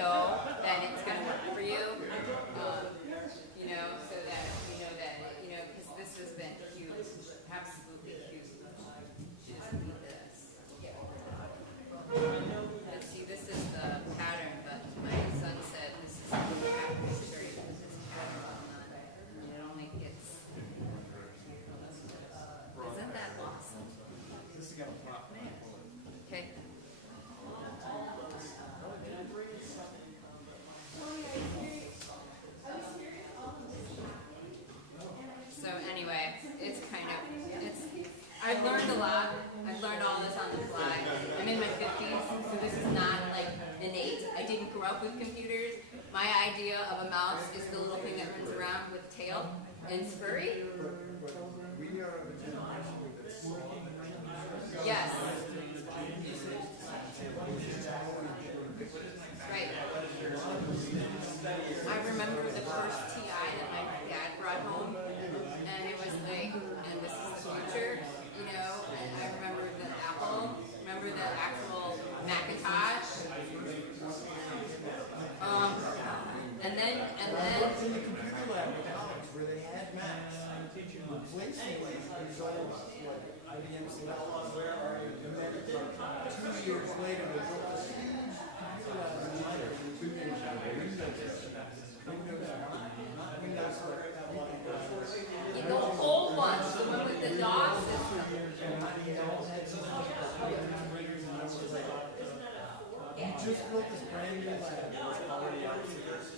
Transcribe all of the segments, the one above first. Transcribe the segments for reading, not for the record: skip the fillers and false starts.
know that it's going to work for you. You know, so that you know that because this has been huge, absolutely huge. She doesn't need this. Yeah. And see, this is the pattern, but my son said this is the pattern. This is very this pattern on and it only gets. Isn't that awesome? Okay. So anyway, it's kind of, I've learned a lot. I've learned all this on the fly. I'm in my 50s, so this is not like innate. I didn't grow up with computers. My idea of a mouse is the little thing that runs around with a tail and it's furry. Yes. Right. I remember the first TI that my dad brought home, and it was like, and this is the future, you know, and I remember the Apple, remember the actual Macintosh, and then in the computer lab at college where they had Macs, replacing like these old IBM Cells, and then 2 years later they built this huge computer lab in China with Windows, not Windows, the old ones, the one with the DOS system. You just built this brand new lab.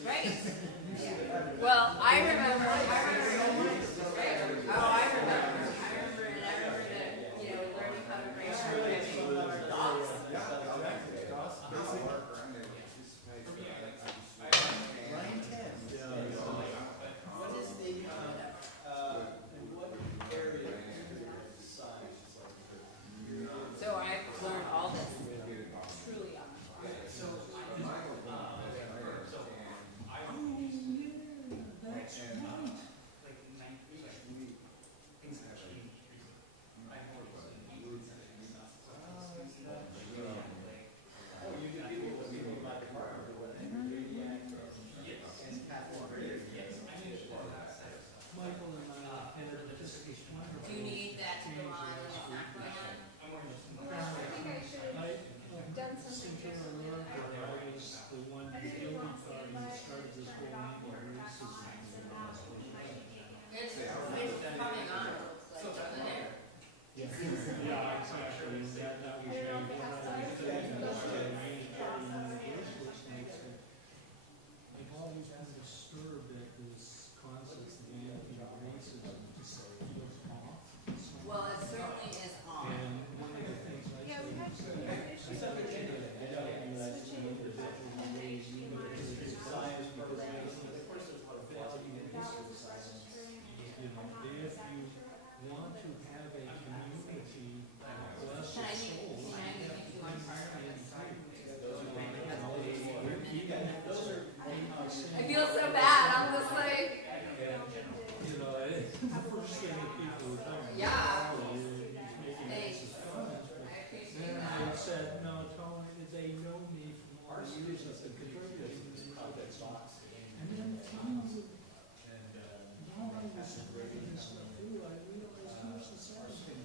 Right. Well, I remember. Right. Oh, I remember that, you know, learning how to write DOS. What is the, in what area is science? So I've learned all this truly on the fly. Do you need that to go on and it's not going on? I think I should have done something differently. The one building party that started this whole racism. It's coming on. Like, doesn't it? Yeah, exactly. That was maybe one of the things that I've always been disturbed at this concept of anti-racism. Well, it certainly is on. And one of the things I Yeah, we have some issues. Science programs, of course there's a lot of value in history science. You know, if you want to have a community less Can I soul, give you one part of it? Sorry. I I feel so bad. I'm just like, you know, the first thing that people would tell me, yeah. he's making Thanks. racist comments, but I appreciate then I that. said, no, Tony, they know me from all the years I've been contributing. And then things that, while I was writing this stuff through, I realized here's the sad thing.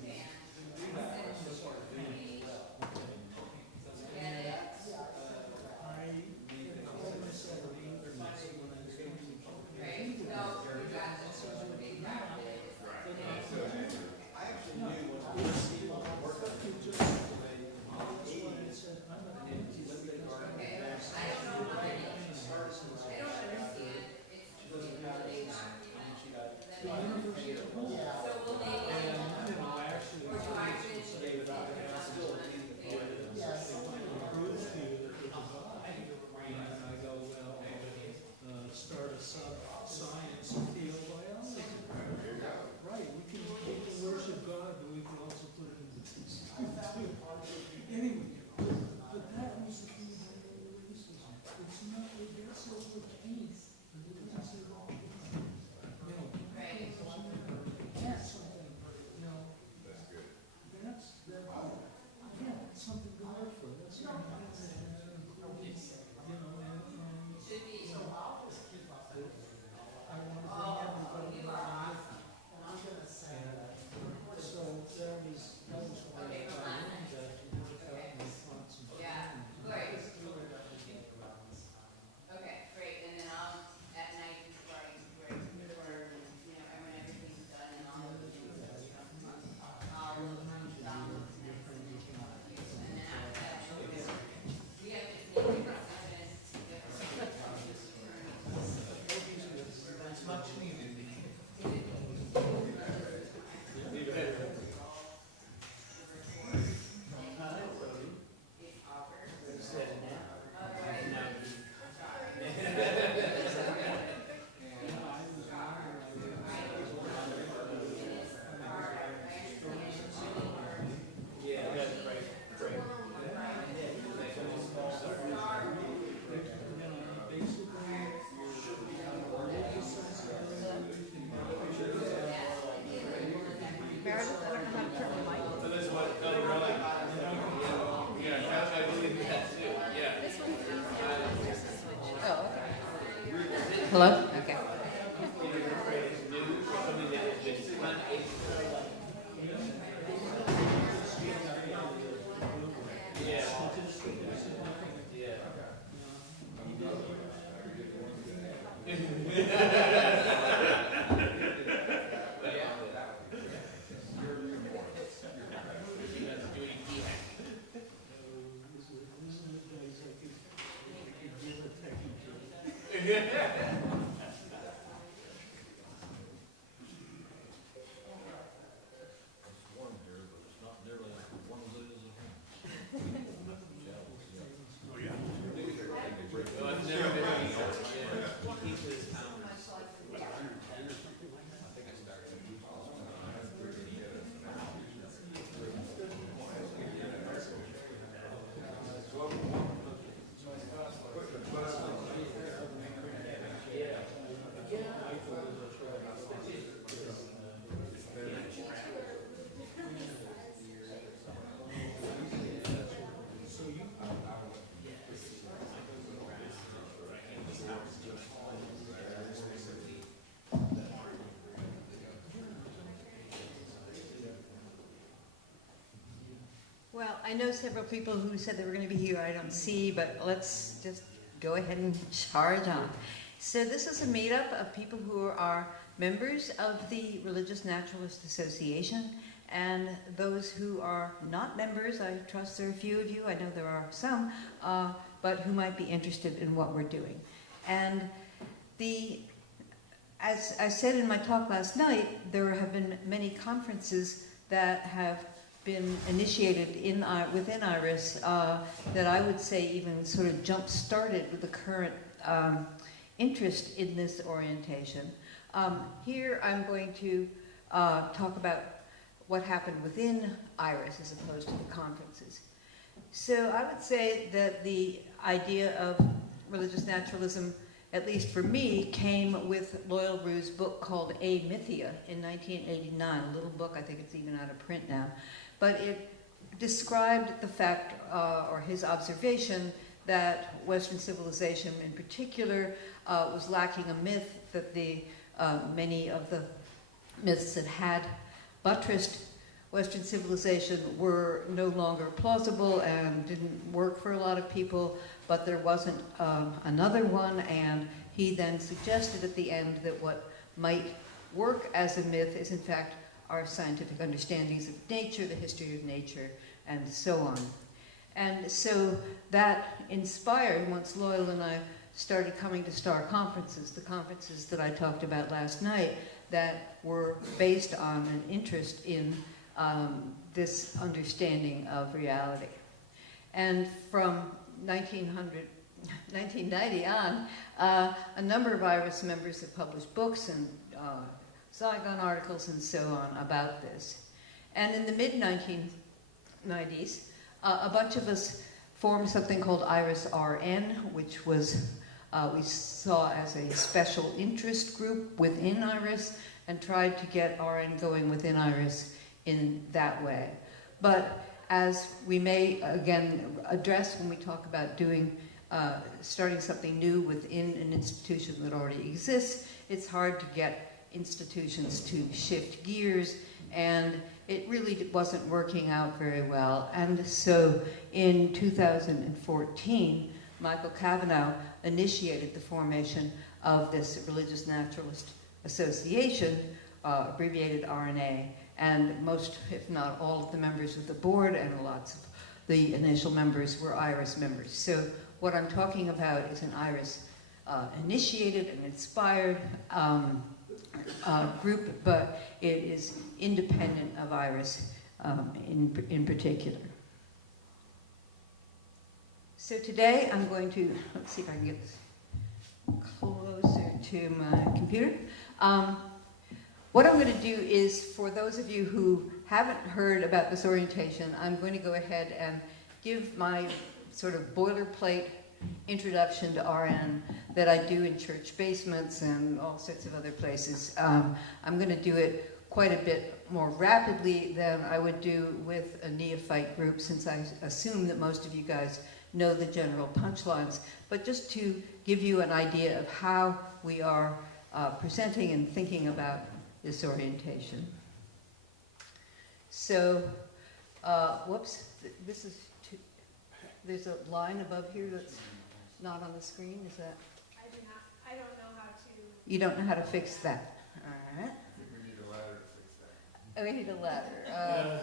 Hello? Okay. Well, I know several people who said they were going to be here I don't see, but let's just go ahead and charge on. So this is a meetup of people who are members of the Religious Naturalist Association, and those who are not members. I trust there are a few of you, I know there are some, but who might be interested in what we're doing. And as I said in my talk last night, there have been many conferences that have been initiated within IRAS that I would say even sort of jump-started with the current interest in this orientation. Here I'm going to talk about what happened within IRAS as opposed to the conferences. So I would say that the idea of religious naturalism, at least for me, came with Loyal Rue's book called A Mythia in 1989, a little book, I think it's even out of print now. But it described the fact, or his observation, that Western civilization in particular was lacking a myth, that many of the myths that had buttressed Western civilization were no longer plausible and didn't work for a lot of people, but there wasn't another one, and he then suggested at the end that what might work as a myth is in fact our scientific understandings of nature, the history of nature, and so on. And so that inspired, once Loyal and I started coming to STAR conferences, the conferences that I talked about last night, that were based on an interest in this understanding of reality. And from 1990 on, a number of IRAS members have published books and Zygon articles and so on about this. And in the mid-1990s, a bunch of us formed something called IRAS-RN, which was we saw as a special interest group within IRAS and tried to get RN going within IRAS in that way. But as we may again address when we talk about doing starting something new within an institution that already exists, it's hard to get institutions to shift gears, and it really wasn't working out very well. And so in 2014, Michael Cavanaugh initiated the formation of this Religious Naturalist Association, abbreviated RNA, and most, if not all, of the members of the board and lots of the initial members were IRAS members. So what I'm talking about is an IRAS initiated and inspired group, but it is independent of IRAS in particular. So today I'm going to, let's see if I can get this closer to my computer. What I'm going to do is, for those of you who haven't heard about this orientation, I'm going to go ahead and give my sort of boilerplate introduction to RN that I do in church basements and all sorts of other places. I'm going to do it quite a bit more rapidly than I would do with a neophyte group, since I assume that most of you guys know the general punchlines, but just to give you an idea of how we are presenting and thinking about this orientation. So, whoops, this is, there's a line above here that's not on the screen, is that? I don't know how to. You don't know how to fix that, all right? We need a ladder to fix that. Oh, we need a ladder.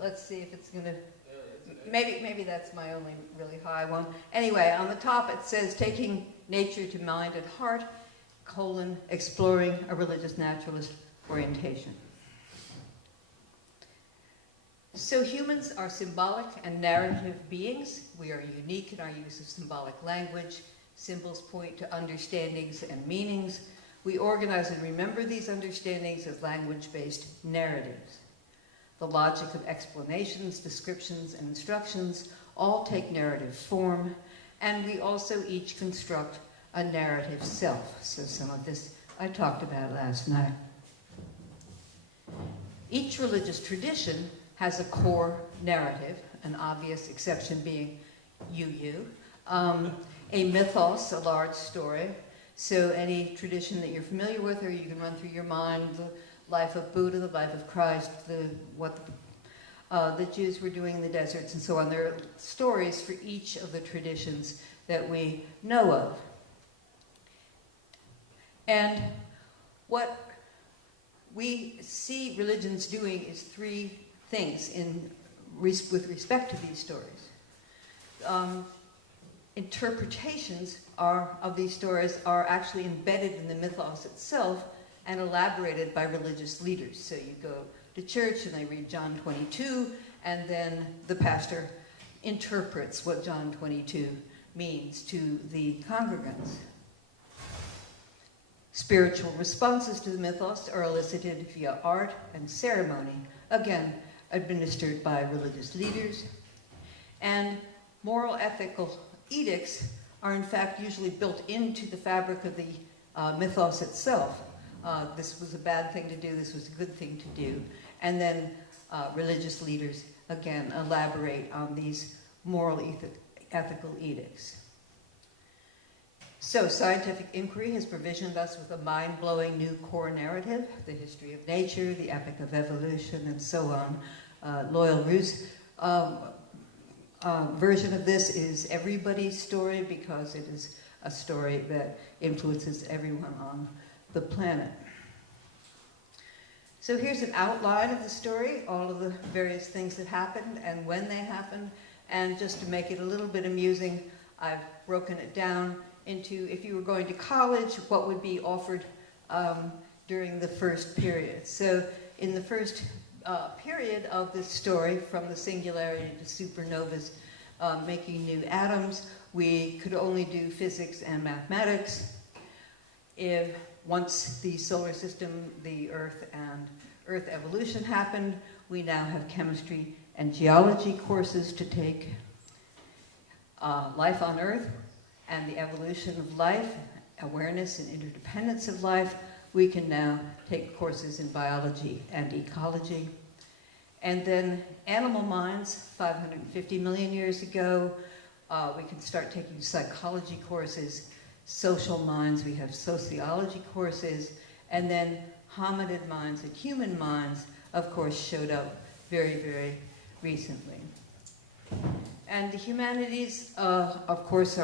Let's see if it's gonna, maybe that's my only really high one. Anyway, on the top it says, taking nature to mind and heart, exploring a religious naturalist orientation. So humans are symbolic and narrative beings. We are unique in our use of symbolic language. Symbols point to understandings and meanings. We organize and remember these understandings as language-based narratives. The logic of explanations, descriptions, and instructions all take narrative form, and we also each construct a narrative self. So some of this I talked about last night. Each religious tradition has a core narrative, an obvious exception being a mythos, a large story. So any tradition that you're familiar with, or you can run through your mind, the life of Buddha, the life of Christ, what the Jews were doing in the deserts, and so on. There are stories for each of the traditions that we know of. And what we see religions doing is three things with respect to these stories. Interpretations of these stories are actually embedded in the mythos itself and elaborated by religious leaders. So you go to church and they read John 22, and then the pastor interprets what John 22 means to the congregants. Spiritual responses to the mythos are elicited via art and ceremony, again, administered by religious leaders. And moral ethical edicts are in fact usually built into the fabric of the mythos itself. This was a bad thing to do, this was a good thing to do. And then religious leaders, again, elaborate on these moral ethical edicts. So scientific inquiry has provisioned us with a mind-blowing new core narrative, the history of nature, the epic of evolution, and so on. Loyal Roos' version of this is everybody's story because it is a story that influences everyone on the planet. So here's an outline of the story, all of the various things that happened and when they happened, and just to make it a little bit amusing, I've broken it down into, if you were going to college, what would be offered during the first period. So in the first period of this story, from the singularity to supernovas making new atoms, we could only do physics and mathematics. Once the solar system, the Earth, and Earth evolution happened, we now have chemistry and geology courses to take. Life on Earth and the evolution of life, awareness and interdependence of life, we can now take courses in biology and ecology. And then animal minds, 550 million years ago, we can start taking psychology courses. Social minds, we have sociology courses. And then hominid minds and human minds, of course, showed up very, very recently. And the humanities, of course,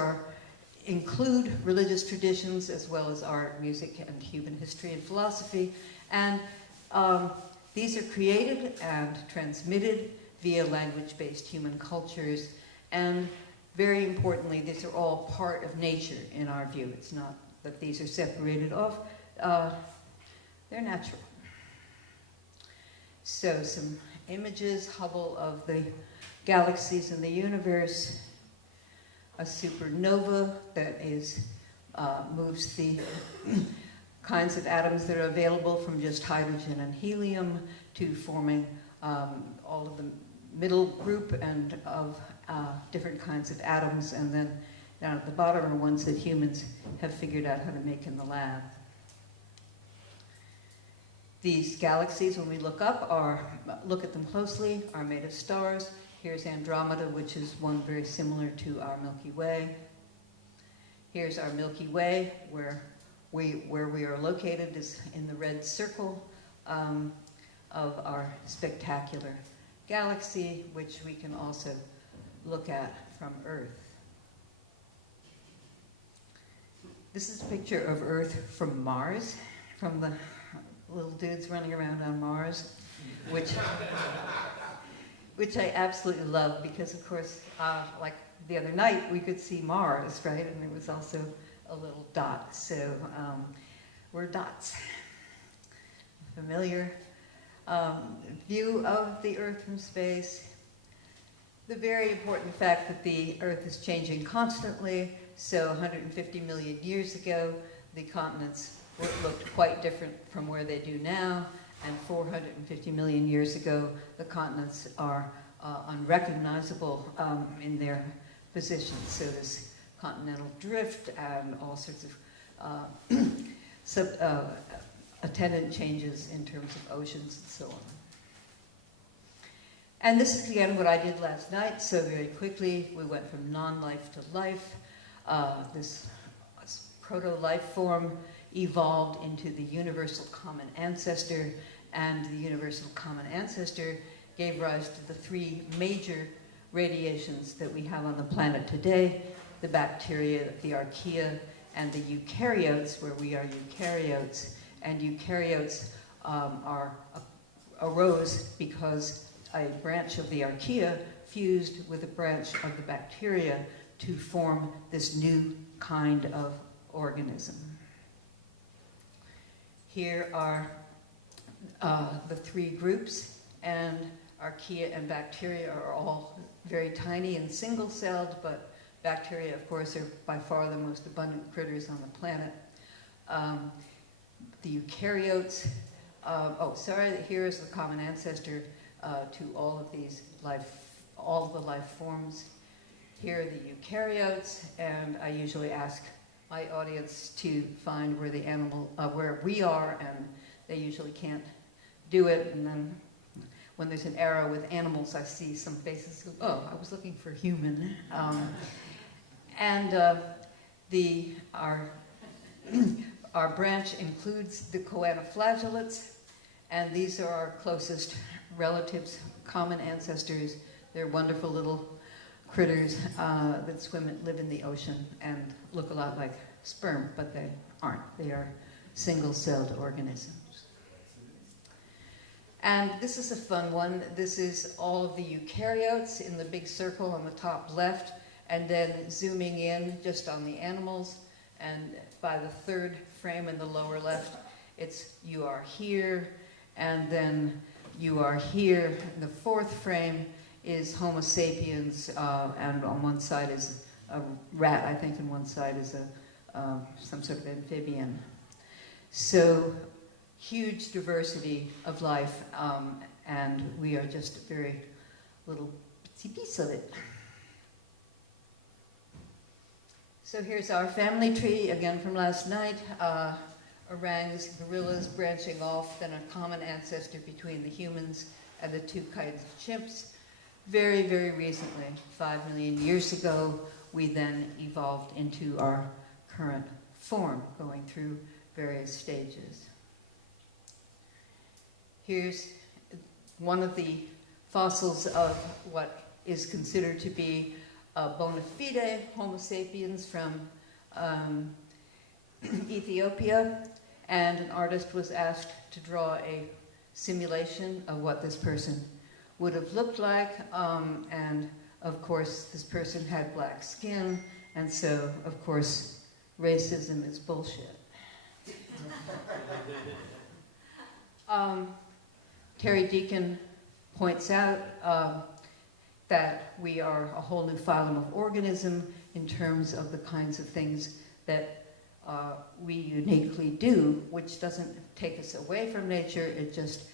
include religious traditions as well as art, music, and human history and philosophy. And these are created and transmitted via language-based human cultures. And very importantly, these are all part of nature in our view. It's not that these are separated off. They're natural. So some images, Hubble, of the galaxies in the universe. A supernova that moves the kinds of atoms that are available from just hydrogen and helium to forming all of the middle group and of different kinds of atoms, and then down at the bottom are ones that humans have figured out how to make in the lab. These galaxies, when we look at them closely, are made of stars. Here's Andromeda, which is one very similar to our Milky Way. Here's our Milky Way, where we are located is in the red circle of our spectacular galaxy, which we can also look at from Earth. This is a picture of Earth from Mars, from the little dudes running around on Mars, which I absolutely love because, of course, like the other night, we could see Mars, right? And there was also a little dot. So we're dots. Familiar view of the Earth from space. The very important fact that the Earth is changing constantly. So 150 million years ago, the continents looked quite different from where they do now. And 450 million years ago, the continents are unrecognizable in their positions. So there's continental drift and all sorts of attendant changes in terms of oceans and so on. And this is again what I did last night. So very quickly, we went from non-life to life. This proto-life form evolved into the universal common ancestor, and the universal common ancestor gave rise to the three major radiations that we have on the planet today: the bacteria, the archaea, and the eukaryotes, where we are eukaryotes. And eukaryotes arose because a branch of the archaea fused with a branch of the bacteria to form this new kind of organism. Here are the three groups, and archaea and bacteria are all very tiny and single-celled, but bacteria, of course, are by far the most abundant critters on the planet. The eukaryotes, here is the common ancestor to all of these all of the life forms. Here are the eukaryotes, and I usually ask my audience to find where the animal, where we are, and they usually can't do it. And then when there's an arrow with animals, I see some faces who, oh, I was looking for human. Our branch includes the choanoflagellates, and these are our closest relatives, common ancestors. They're wonderful little critters that live in the ocean and look a lot like sperm, but they aren't. They are single-celled organisms. And this is a fun one. This is all of the eukaryotes in the big circle on the top left, and then zooming in just on the animals. And by the third frame in the lower left, it's you are here, and then you are here. The fourth frame is Homo sapiens, and on one side is a rat, I think, and one side is some sort of amphibian. So huge diversity of life, and we are just a very little piece of it. So here's our family tree, again from last night. Orangs, gorillas branching off, then a common ancestor between the humans and the two kinds of chimps. Very, very recently, 5 million years ago, we then evolved into our current form, going through various stages. Here's one of the fossils of what is considered to be a bona fide Homo sapiens from Ethiopia, and an artist was asked to draw a simulation of what this person would have looked like, and of course this person had black skin, and so of course racism is bullshit. Terry Deacon points out that we are a whole new phylum of organism in terms of the kinds of things that we uniquely do, which doesn't take us away from nature, it just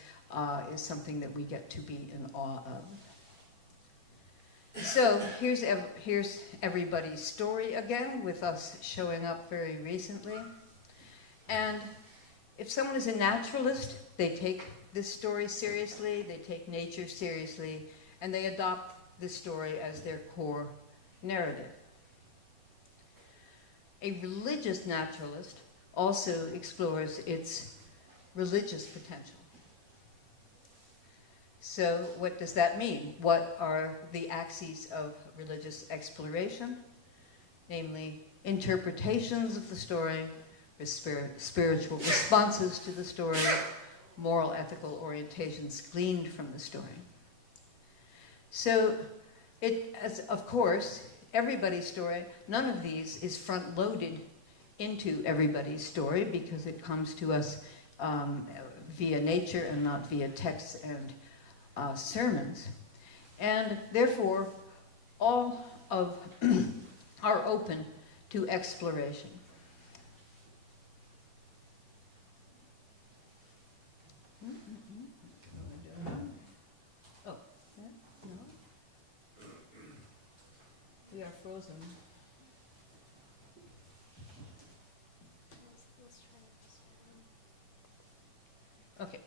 is something that we get to be in awe of. So here's everybody's story again, with us showing up very recently. And if someone is a naturalist, they take this story seriously, they take nature seriously, and they adopt the story as their core narrative. A religious naturalist also explores its religious potential. So what does that mean? What are the axes of religious exploration? Namely, interpretations of the story, spiritual responses to the story, moral, ethical orientations gleaned from the story. So, of course, everybody's story, none of these is front-loaded into everybody's story because it comes to us via nature and not via texts and sermons. And therefore, all of are open to exploration. Oh, no? We are frozen. Okay.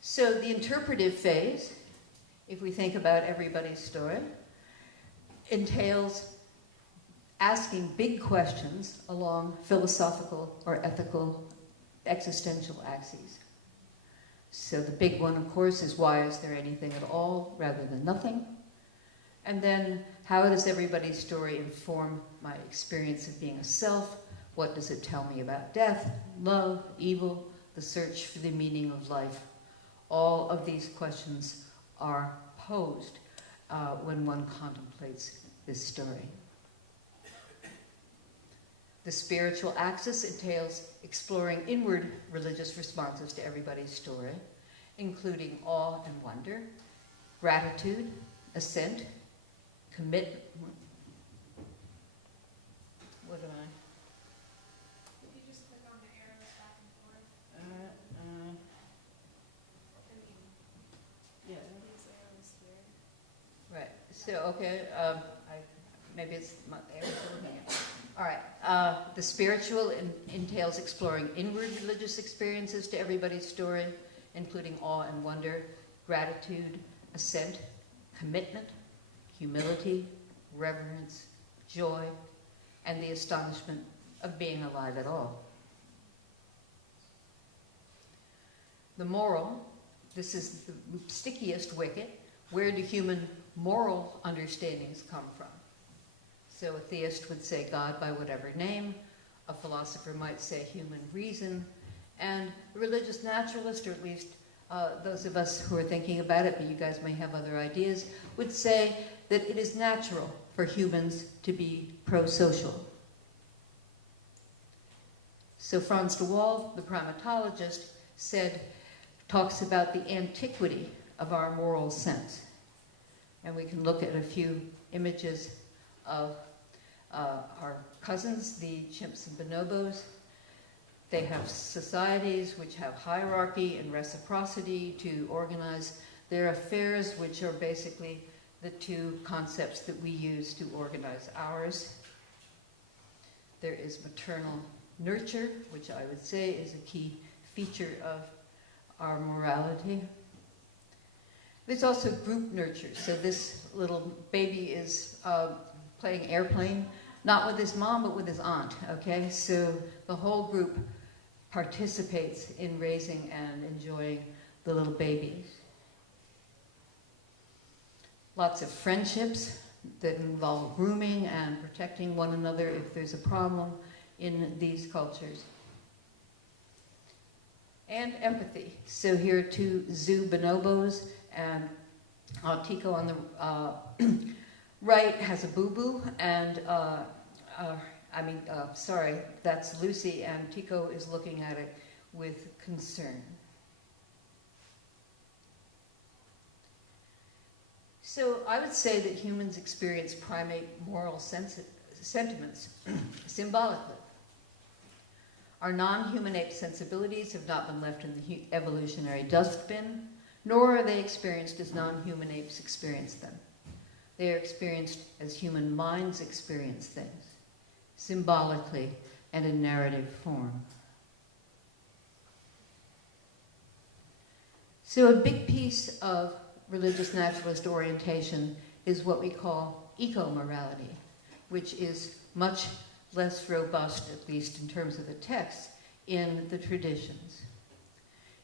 So the interpretive phase, if we think about everybody's story, entails asking big questions along philosophical or ethical existential axes. So the big one, of course, is why is there anything at all rather than nothing? And then how does everybody's story inform my experience of being a self? What does it tell me about death, love, evil, the search for the meaning of life? All of these questions are posed when one contemplates this story. The spiritual axis entails exploring inward religious responses to everybody's story, including awe and wonder, gratitude, assent, commitment. What am I? If you just click on the arrows back and forth, Yeah. these arrows here. Right. So, okay, maybe it's my arrows are looking at. All right. The spiritual entails exploring inward religious experiences to everybody's story, including awe and wonder, gratitude, assent, commitment, humility, reverence, joy, and the astonishment of being alive at all. The moral, this is the stickiest wicket. Where do human moral understandings come from? So a theist would say God by whatever name, a philosopher might say human reason, and a religious naturalist, or at least those of us who are thinking about it, but you guys may have other ideas, would say that it is natural for humans to be pro-social. So Franz de Waal, the primatologist, talks about the antiquity of our moral sense. And we can look at a few images of our cousins, the chimps and bonobos. They have societies which have hierarchy and reciprocity to organize their affairs, which are basically the two concepts that we use to organize ours. There is maternal nurture, which I would say is a key feature of our morality. There's also group nurture. So this little baby is playing airplane, not with his mom, but with his aunt, okay? So the whole group participates in raising and enjoying the little babies. Lots of friendships that involve grooming and protecting one another if there's a problem in these cultures. And empathy. So here are two zoo bonobos, and Tico on the right has a boo-boo, and sorry, that's Lucy, and Tico is looking at it with concern. So I would say that humans experience primate moral sentiments symbolically. Our non-human ape sensibilities have not been left in the evolutionary dustbin, nor are they experienced as non-human apes experience them. They are experienced as human minds experience things, symbolically and in narrative form. So a big piece of religious naturalist orientation is what we call eco-morality, which is much less robust, at least in terms of the text, in the traditions.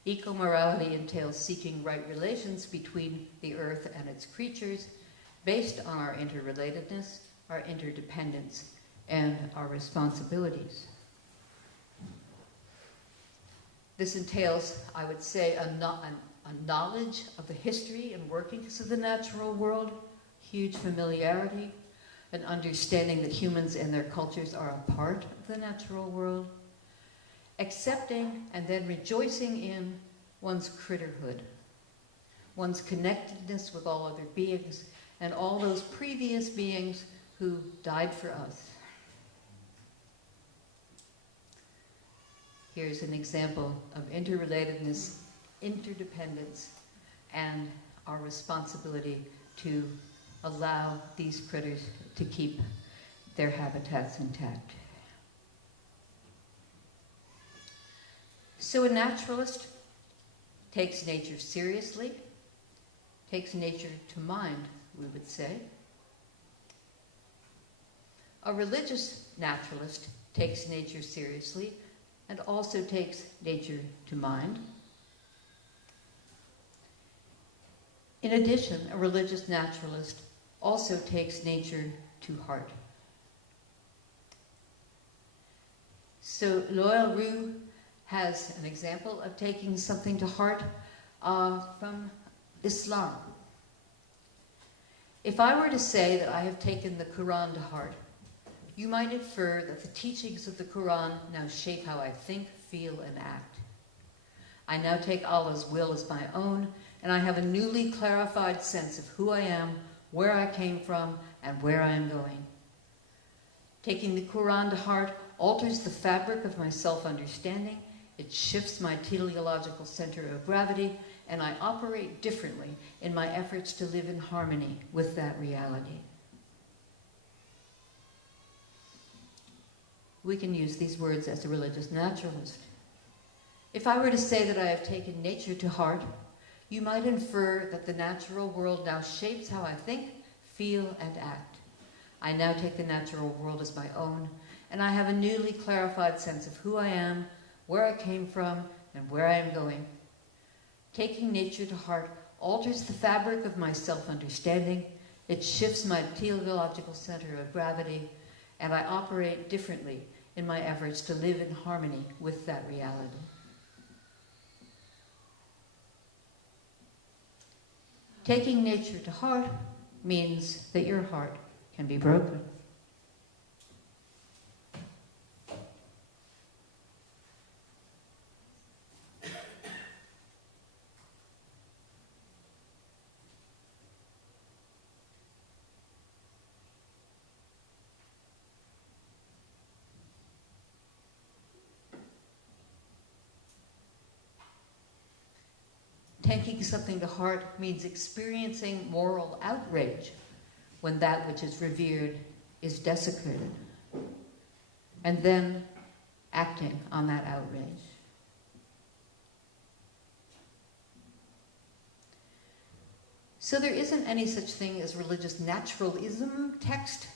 Eco-morality entails seeking right relations between the earth and its creatures based on our interrelatedness, our interdependence, and our responsibilities. This entails, I would say, a knowledge of the history and workings of the natural world, huge familiarity, an understanding that humans and their cultures are a part of the natural world, accepting and then rejoicing in one's critterhood, one's connectedness with all other beings, and all those previous beings who died for us. Here's an example of interrelatedness, interdependence, and our responsibility to allow these critters to keep their habitats intact. So a naturalist takes nature seriously, takes nature to mind, we would say. A religious naturalist takes nature seriously and also takes nature to mind. In addition, a religious naturalist also takes nature to heart. So Loyal Rue has an example of taking something to heart from Islam. If I were to say that I have taken the Quran to heart, you might infer that the teachings of the Quran now shape how I think, feel, and act. I now take Allah's will as my own, and I have a newly clarified sense of who I am, where I came from, and where I am going. Taking the Quran to heart alters the fabric of my self-understanding, it shifts my teleological center of gravity, and I operate differently in my efforts to live in harmony with that reality. We can use these words as a religious naturalist. If I were to say that I have taken nature to heart, you might infer that the natural world now shapes how I think, feel, and act. I now take the natural world as my own, and I have a newly clarified sense of who I am, where I came from, and where I am going. Taking nature to heart alters the fabric of my self-understanding, it shifts my teleological center of gravity, and I operate differently in my efforts to live in harmony with that reality. Taking nature to heart means that your heart can be broken. Taking something to heart means experiencing moral outrage when that which is revered is desecrated, and then acting on that outrage. So there isn't any such thing as religious naturalism text.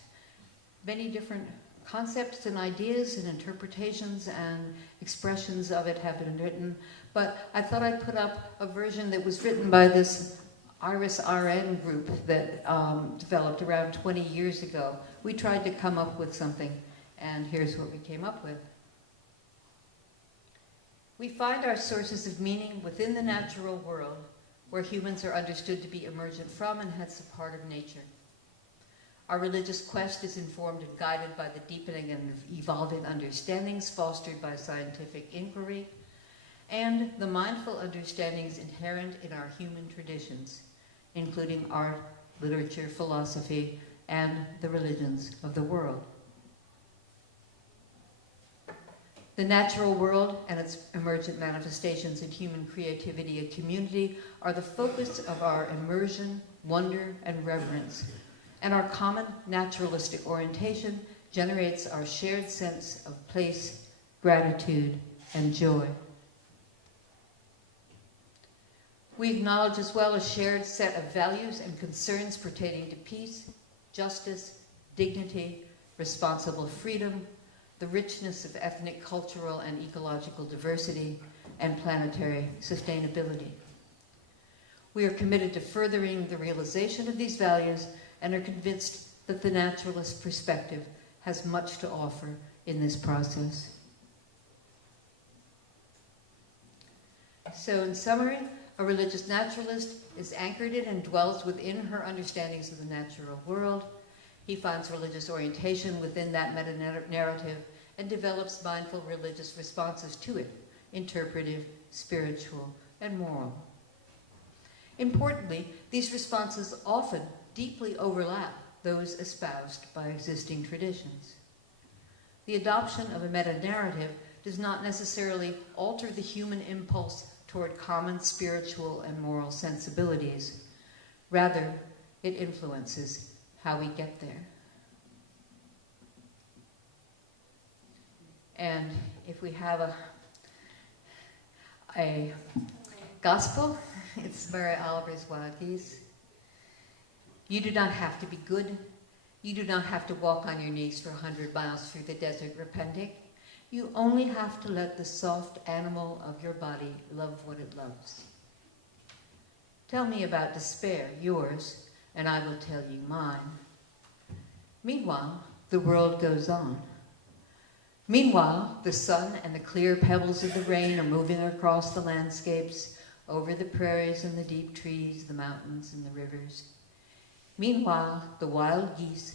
Many different concepts and ideas and interpretations and expressions of it have been written, but I thought I'd put up a version that was written by this IRAS RN group that developed around 20 years ago. We tried to come up with something, and here's what we came up with. We find our sources of meaning within the natural world, where humans are understood to be emergent from and hence a part of nature. Our religious quest is informed and guided by the deepening and evolving understandings fostered by scientific inquiry, and the mindful understandings inherent in our human traditions, including art, literature, philosophy, and the religions of the world. The natural world and its emergent manifestations in human creativity and community are the focus of our immersion, wonder, and reverence, and our common naturalistic orientation generates our shared sense of place, gratitude, and joy. We acknowledge as well a shared set of values and concerns pertaining to peace, justice, dignity, responsible freedom, the richness of ethnic, cultural, and ecological diversity, and planetary sustainability. We are committed to furthering the realization of these values and are convinced that the naturalist perspective has much to offer in this process. So in summary, a religious naturalist is anchored in and dwells within her understandings of the natural world. He finds religious orientation within that meta-narrative and develops mindful religious responses to it, interpretive, spiritual, and moral. Importantly, these responses often deeply overlap those espoused by existing traditions. The adoption of a meta-narrative does not necessarily alter the human impulse toward common spiritual and moral sensibilities. Rather, it influences how we get there. And if we have a gospel, it's Mary Oliver's Wild Geese. You do not have to be good. You do not have to walk on your knees for 100 miles through the desert repenting. You only have to let the soft animal of your body love what it loves. Tell me about despair, yours, and I will tell you mine. Meanwhile, the world goes on. Meanwhile, the sun and the clear pebbles of the rain are moving across the landscapes, over the prairies and the deep trees, the mountains and the rivers. Meanwhile, the wild geese,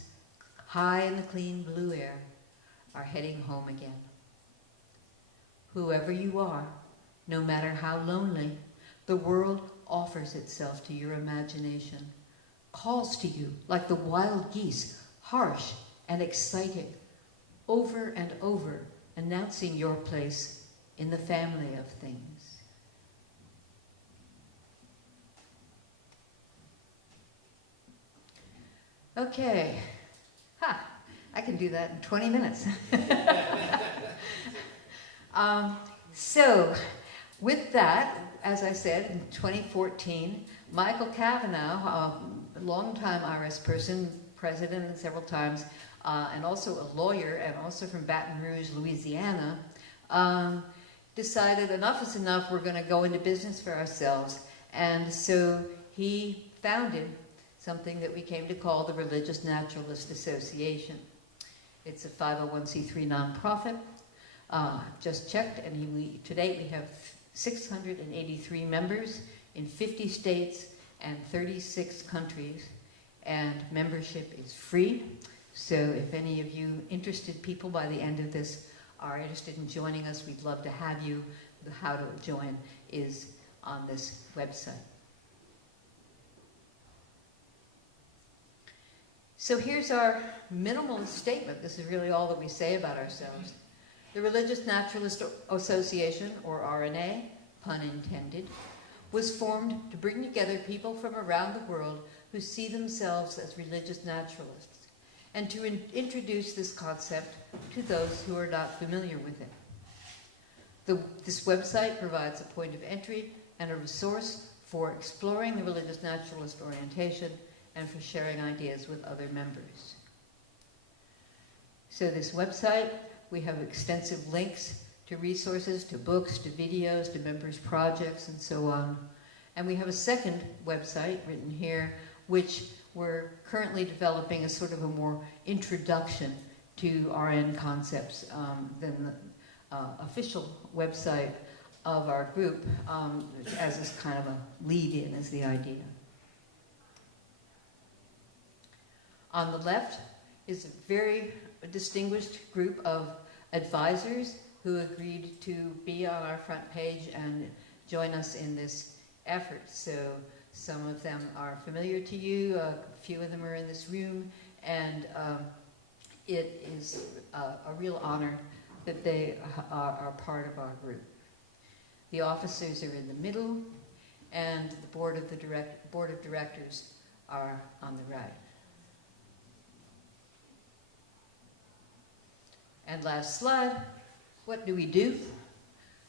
high in the clean blue air, are heading home again. Whoever you are, no matter how lonely, the world offers itself to your imagination, calls to you like the wild geese, harsh and exciting, over and over, announcing your place in the family of things. Okay, I can do that in 20 minutes. So, with that, as I said, in 2014, Michael Cavanaugh, a longtime IRAS person, president several times, and also a lawyer, and also from Baton Rouge, Louisiana, decided enough is enough, we're going to go into business for ourselves. And so he founded something that we came to call the Religious Naturalist Association. It's a 501c3 nonprofit. Just checked, and to date we have 683 members in 50 states and 36 countries, and membership is free. So if any of you interested people by the end of this are interested in joining us, we'd love to have you. The how to join is on this website. So here's our minimalist statement. This is really all that we say about ourselves. The Religious Naturalist Association, or RNA, pun intended, was formed to bring together people from around the world who see themselves as religious naturalists, and to introduce this concept to those who are not familiar with it. This website provides a point of entry and a resource for exploring the religious naturalist orientation and for sharing ideas with other members. So this website, we have extensive links to resources, to books, to videos, to members' projects, and so on. And we have a second website written here, which we're currently developing as sort of a more introduction to RN concepts than the official website of our group, as this kind of a lead-in is the idea. On the left is a very distinguished group of advisors who agreed to be on our front page and join us in this effort. So some of them are familiar to you, a few of them are in this room, and it is a real honor that they are part of our group. The officers are in the middle, and the board of directors are on the right. And last slide, what do we do?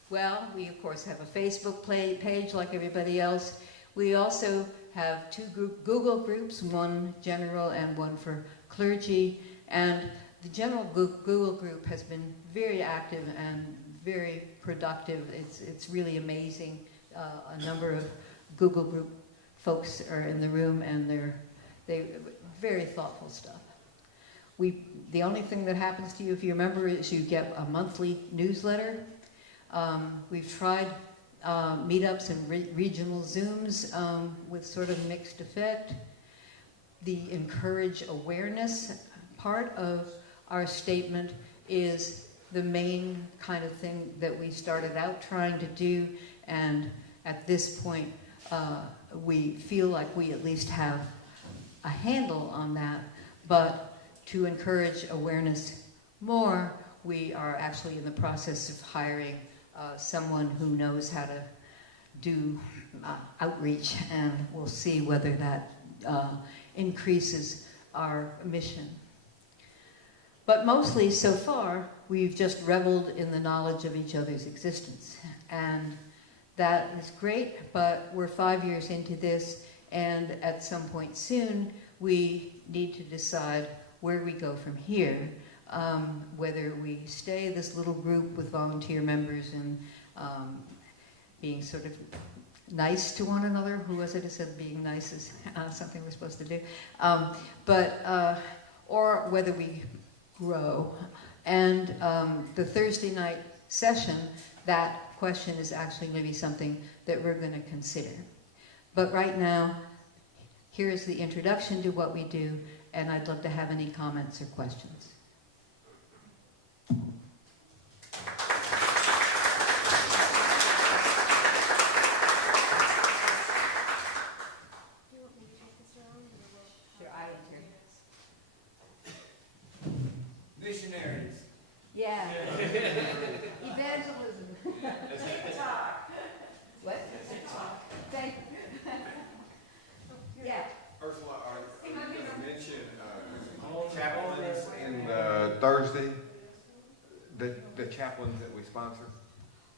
Well, we of course have a Facebook page like everybody else. We also have two Google groups, one general and one for clergy, and the general Google group has been very active and very productive. It's really amazing. A number of Google group folks are in the room, and they very thoughtful stuff. The only thing that happens to you, if you remember, is you get a monthly newsletter. We've tried meetups and regional Zooms with sort of mixed effect. The encourage awareness part of our statement is the main kind of thing that we started out trying to do, and at this point we feel like we at least have a handle on that. But to encourage awareness more, we are actually in the process of hiring someone who knows how to do outreach, and we'll see whether that increases our mission. But mostly, so far, we've just reveled in the knowledge of each other's existence. And that is great, but we're 5 years into this, and at some point soon, we need to decide where we go from here. Whether we stay this little group with volunteer members and being sort of nice to one another. Who was it who said being nice is something we're supposed to do? Or whether we grow. And the Thursday night session, that question is actually going to be something that we're going to consider. But right now, here's the introduction to what we do, and I'd love to have any comments or questions. Missionaries. Yeah. Evangelism. TikTok. What? TikTok. Thank you. Yeah. Ursula, are you going to mention chaplains in Thursday? The chaplains that we sponsor?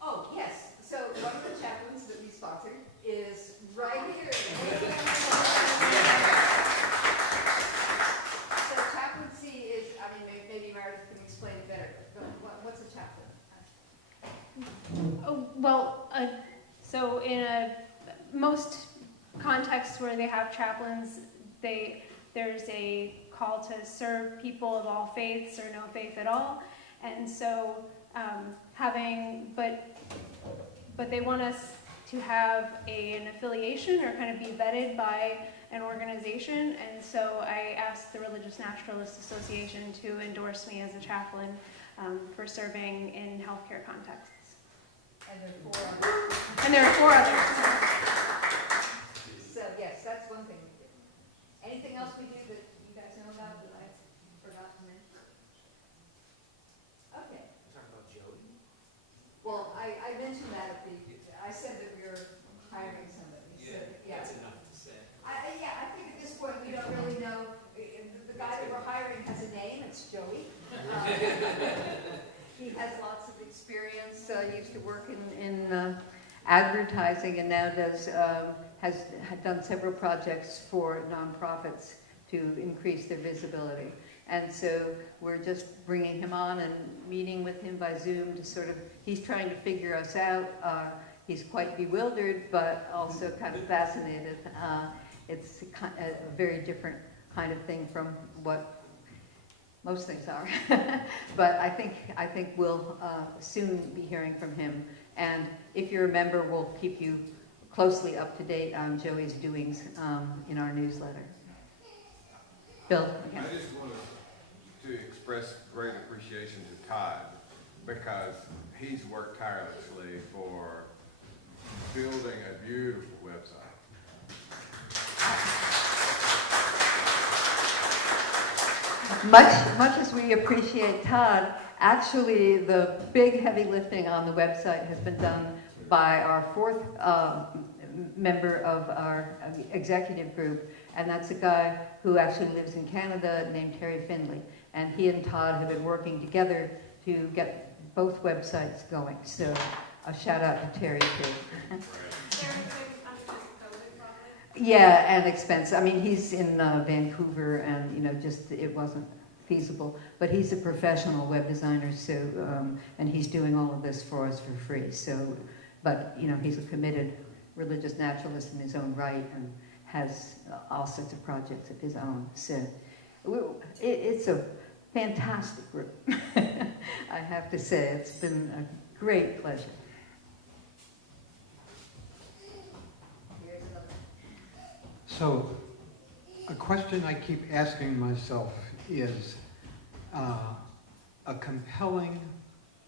Oh, yes. So one of the chaplains that we sponsored is right here. So chaplaincy is, I mean, maybe Meredith can explain it better. What's a chaplain? Oh, well, so in most contexts where they have chaplains, there's a call to serve people of all faiths or no faith at all, and so but they want us to have an affiliation or kind of be vetted by an organization, and so I asked the Religious Naturalist Association to endorse me as a chaplain for serving in healthcare contexts. And there are 4 others. And there are 4 others. So yes, that's one thing. Anything else we do that you guys know about that I forgot to mention? Okay. Talking about Jody? Well, I mentioned that I said that we were hiring somebody. So, yeah. That's enough to say. I think at this point we don't really know. The guy that we're hiring has a name. It's Joey. He has lots of experience. He used to work in advertising, and now has done several projects for nonprofits to increase their visibility. And so we're just bringing him on and meeting with him by Zoom to sort of, he's trying to figure us out. He's quite bewildered, but also kind of fascinated. It's a very different kind of thing from what most things are. But I think we'll soon be hearing from him. And if you're a member, we'll keep you closely up to date on Joey's doings in our newsletter. Bill? Again. I just wanted to express great appreciation to Todd, because he's worked tirelessly for building a beautiful website. Much as we appreciate Todd, actually the big heavy lifting on the website has been done by our 4th member of our executive group, and that's a guy who actually lives in Canada named Terry Finley. And he and Todd have been working together to get both websites going. So a shout out to Terry too. They're under this COVID Yeah, and expense. I mean, he's in Vancouver, and just it wasn't feasible. But he's a professional web designer, so and he's doing all of this for us for free. So, but he's a committed religious naturalist in his own right, and has all sorts of projects of his own. So, it's a fantastic group. I have to say, it's been a great pleasure. So, a question I keep asking myself is a compelling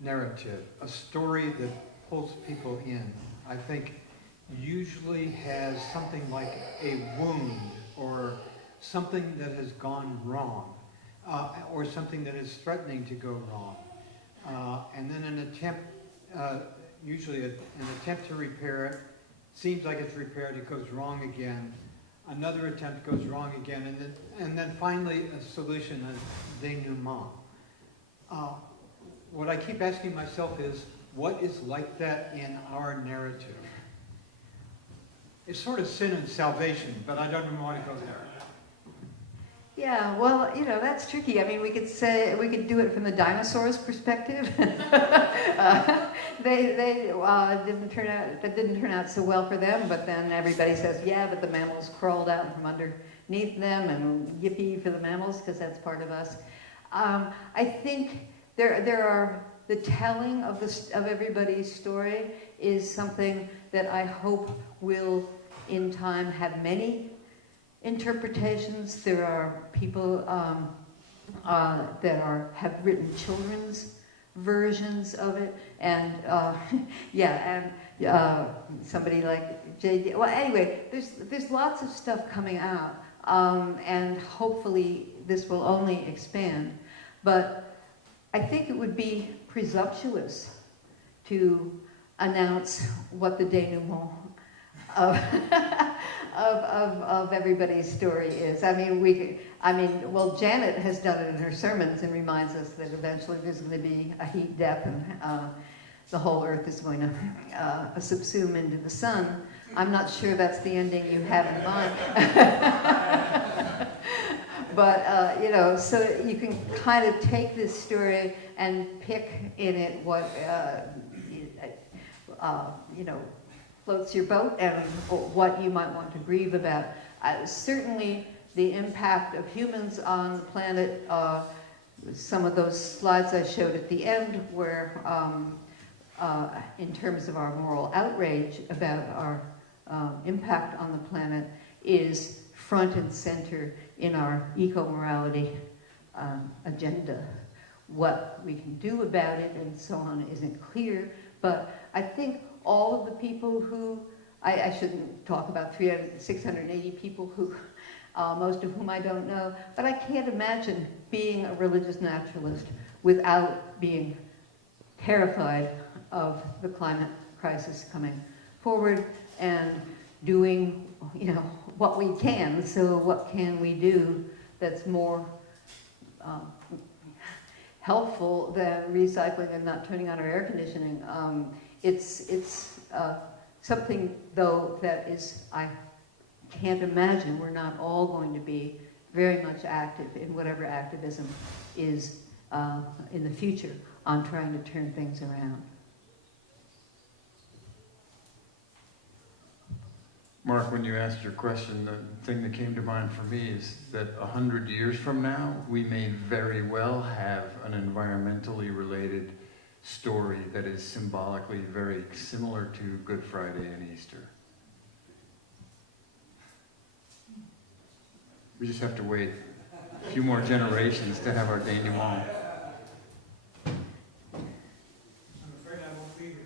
narrative, a story that pulls people in, I think usually has something like a wound or something that has gone wrong or something that is threatening to go wrong. And then an attempt, usually an attempt to repair it, seems like it's repaired, it goes wrong again. Another attempt goes wrong again, and then finally a solution, a denouement. What I keep asking myself is, what is like that in our narrative? It's sort of sin and salvation, but I don't want to go there. Yeah, well, that's tricky. I mean, we could do it from the dinosaurs' perspective. They didn't turn out so well for them. But then everybody says, yeah, but the mammals crawled out from underneath them, and yippee for the mammals, because that's part of us. I think there are the telling of everybody's story is something that I hope will, in time, have many interpretations. There are people that have written children's versions of it, and somebody like J.D. Well, anyway, there's lots of stuff coming out, and hopefully this will only expand. But I think it would be presumptuous to announce what the denouement of everybody's story is. Well, Janet has done it in her sermons and reminds us that eventually there's going to be a heat death, and the whole earth is going to subsume into the sun. I'm not sure that's the ending you have in mind. But, so you can kind of take this story and pick in it what, floats your boat and what you might want to grieve about. Certainly the impact of humans on the planet, some of those slides I showed at the end where, in terms of our moral outrage about our impact on the planet, is front and center in our eco-morality agenda. What we can do about it and so on isn't clear, but I think all of the people who, I shouldn't talk about 680 people who, most of whom I don't know, but I can't imagine being a religious naturalist without being terrified of the climate crisis coming forward and doing, what we can. So what can we do that's more helpful than recycling and not turning on our air conditioning? It's something, though, that is, I can't imagine we're not all going to be very much active in whatever activism is in the future on trying to turn things around. Mark, when you asked your question, the thing that came to mind for me is that 100 years from now, we may very well have an environmentally related story that is symbolically very similar to Good Friday and Easter. We just have to wait a few more generations to have our denouement. I'm afraid I won't be here.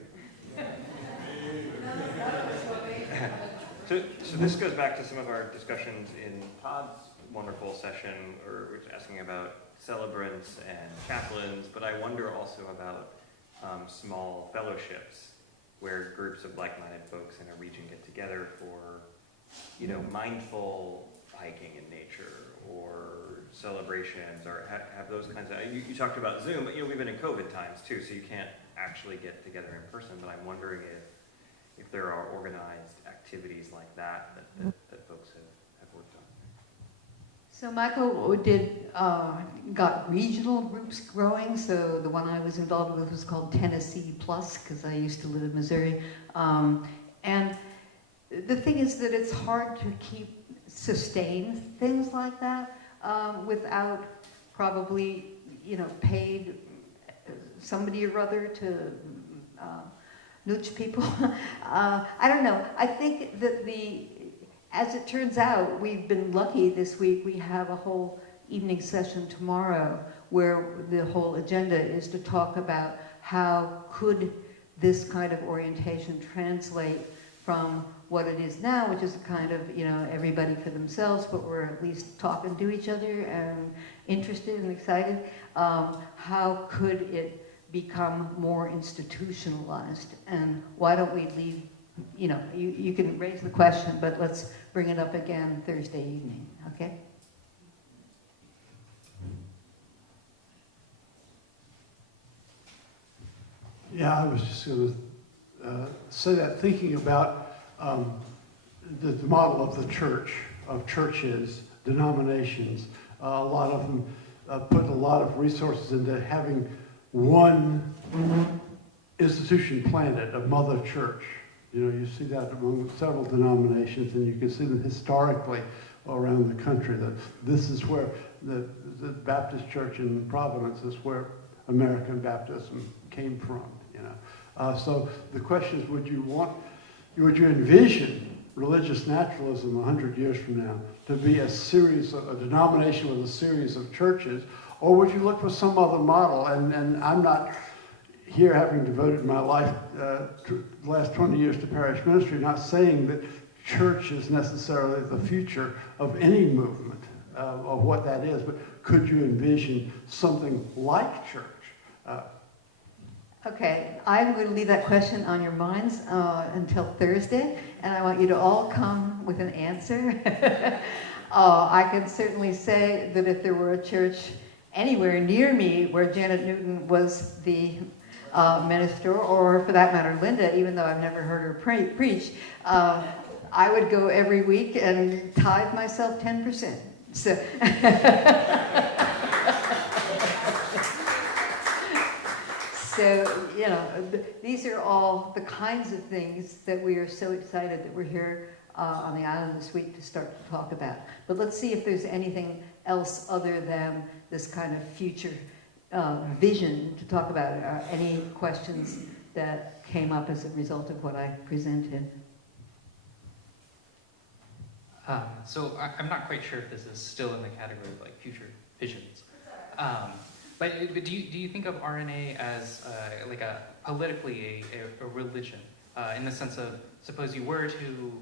So this goes back to some of our discussions in Todd's wonderful session, where we're asking about celebrants and chaplains, but I wonder also about small fellowships where groups of like-minded folks in a region get together for, mindful hiking in nature or celebrations, or have those kinds of. You talked about Zoom, but we've been in COVID times too, so you can't actually get together in person. But I'm wondering if there are organized activities like that that folks have worked on. So Michael got regional groups growing. So the one I was involved with was called Tennessee Plus, because I used to live in Missouri. And the thing is that it's hard to sustain things like that without probably, paid somebody or other to nooch people. I don't know. I think that as it turns out, we've been lucky this week. We have a whole evening session tomorrow where the whole agenda is to talk about how could this kind of orientation translate from what it is now, which is a kind of, everybody for themselves, but we're at least talking to each other and interested and excited. How could it become more institutionalized? And why don't we leave, you can raise the question, but let's bring it up again Thursday evening, okay? Yeah, I was just going to say that, thinking about the model of the church, of churches, denominations. A lot of them put a lot of resources into having one institution planted, a mother church. You see that among several denominations, and you can see them historically around the country, that this is where the Baptist church in Providence is where American Baptism came from. So the question is, would you envision religious naturalism 100 years from now to be a denomination with a series of churches, or would you look for some other model? And I'm not here, having devoted my life, the last 20 years to parish ministry, not saying that church is necessarily the future of any movement of what that is, but could you envision something like church? Okay, I'm going to leave that question on your minds until Thursday, and I want you to all come with an answer. I can certainly say that if there were a church anywhere near me where Janet Newton was the minister, or for that matter, Linda, even though I've never heard her preach, I would go every week and tithe myself 10%. So. So, these are all the kinds of things that we are so excited that we're here on the island this week to start to talk about. But let's see if there's anything else other than this kind of future vision to talk about. Any questions that came up as a result of what I presented? So I'm not quite sure if this is still in the category of future visions. But do you think of RNA as politically a religion, in the sense of, suppose you were to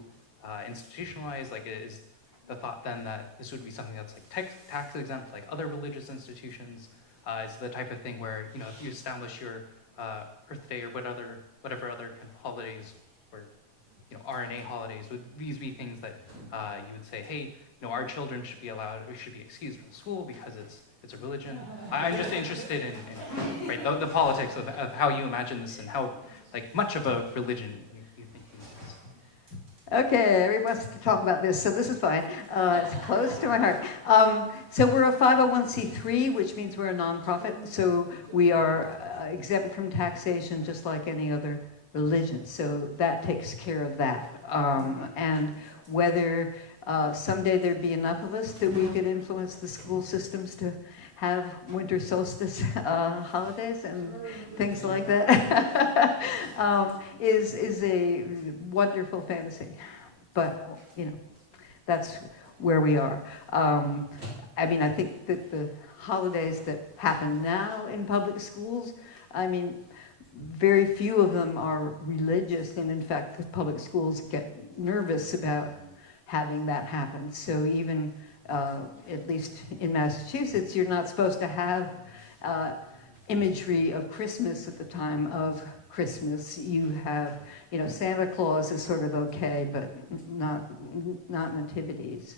institutionalize, is the thought then that this would be something that's tax exempt, like other religious institutions? Is the type of thing where, if you establish your Earth Day or whatever other kind of holidays, or RNA holidays, would these be things that you would say, hey, our children should be allowed, or should be excused from school because it's a religion? I'm just interested in the politics of how you imagine this, and how much of a religion you think it is. Okay, everyone wants to talk about this, so this is fine. It's close to my heart. So we're a 501c3, which means we're a nonprofit. So we are exempt from taxation just like any other religion. So that takes care of that. And whether someday there'd be enough of us that we could influence the school systems to have winter solstice holidays and things like that is a wonderful fantasy. But, that's where we are. I think that the holidays that happen now in public schools, very few of them are religious, and in fact, the public schools get nervous about having that happen. So even at least in Massachusetts, you're not supposed to have imagery of Christmas at the time of Christmas. You have, Santa Claus is sort of okay, but not nativities.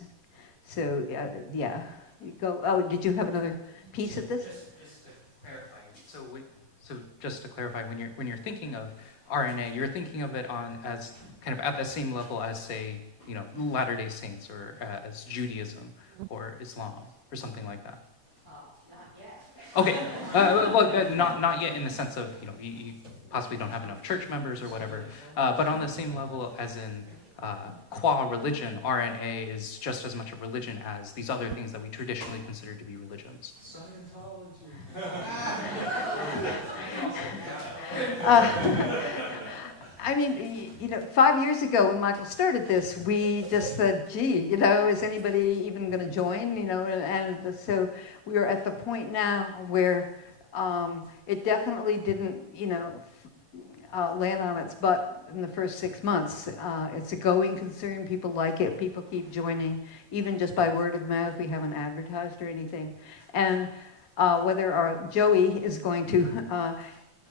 So yeah, you go. Oh, did you have another piece of this? Just to clarify. So just to clarify, when you're thinking of RNA, you're thinking of it as kind of at the same level as, say, Latter-day Saints, or as Judaism or Islam or something like that. Not yet. Okay, well, not yet in the sense of you possibly don't have enough church members or whatever, but on the same level as in qua religion, RNA is just as much a religion as these other things that we traditionally consider to be religions. I mean, 5 years ago when Michael started this, we just said, gee, is anybody even going to join? And so we are at the point now where it definitely didn't, land on its butt in the first 6 months. It's a going concern. People like it. People keep joining, even just by word of mouth. We haven't advertised or anything. And whether our Joey is going to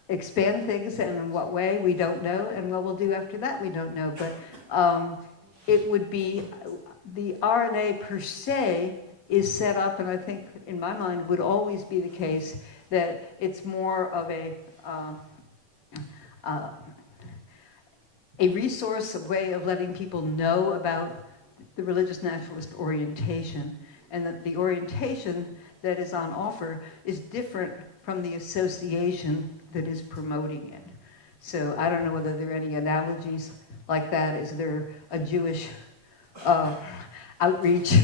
expand things and in what way, we don't know. And what we'll do after that, we don't know. But it would be, the RNA per se is set up, and I think in my mind would always be the case, that it's more of a resource, a way of letting people know about the religious naturalist orientation, and that the orientation that is on offer is different from the association that is promoting it. So I don't know whether there are any analogies like that. Is there a Jewish outreach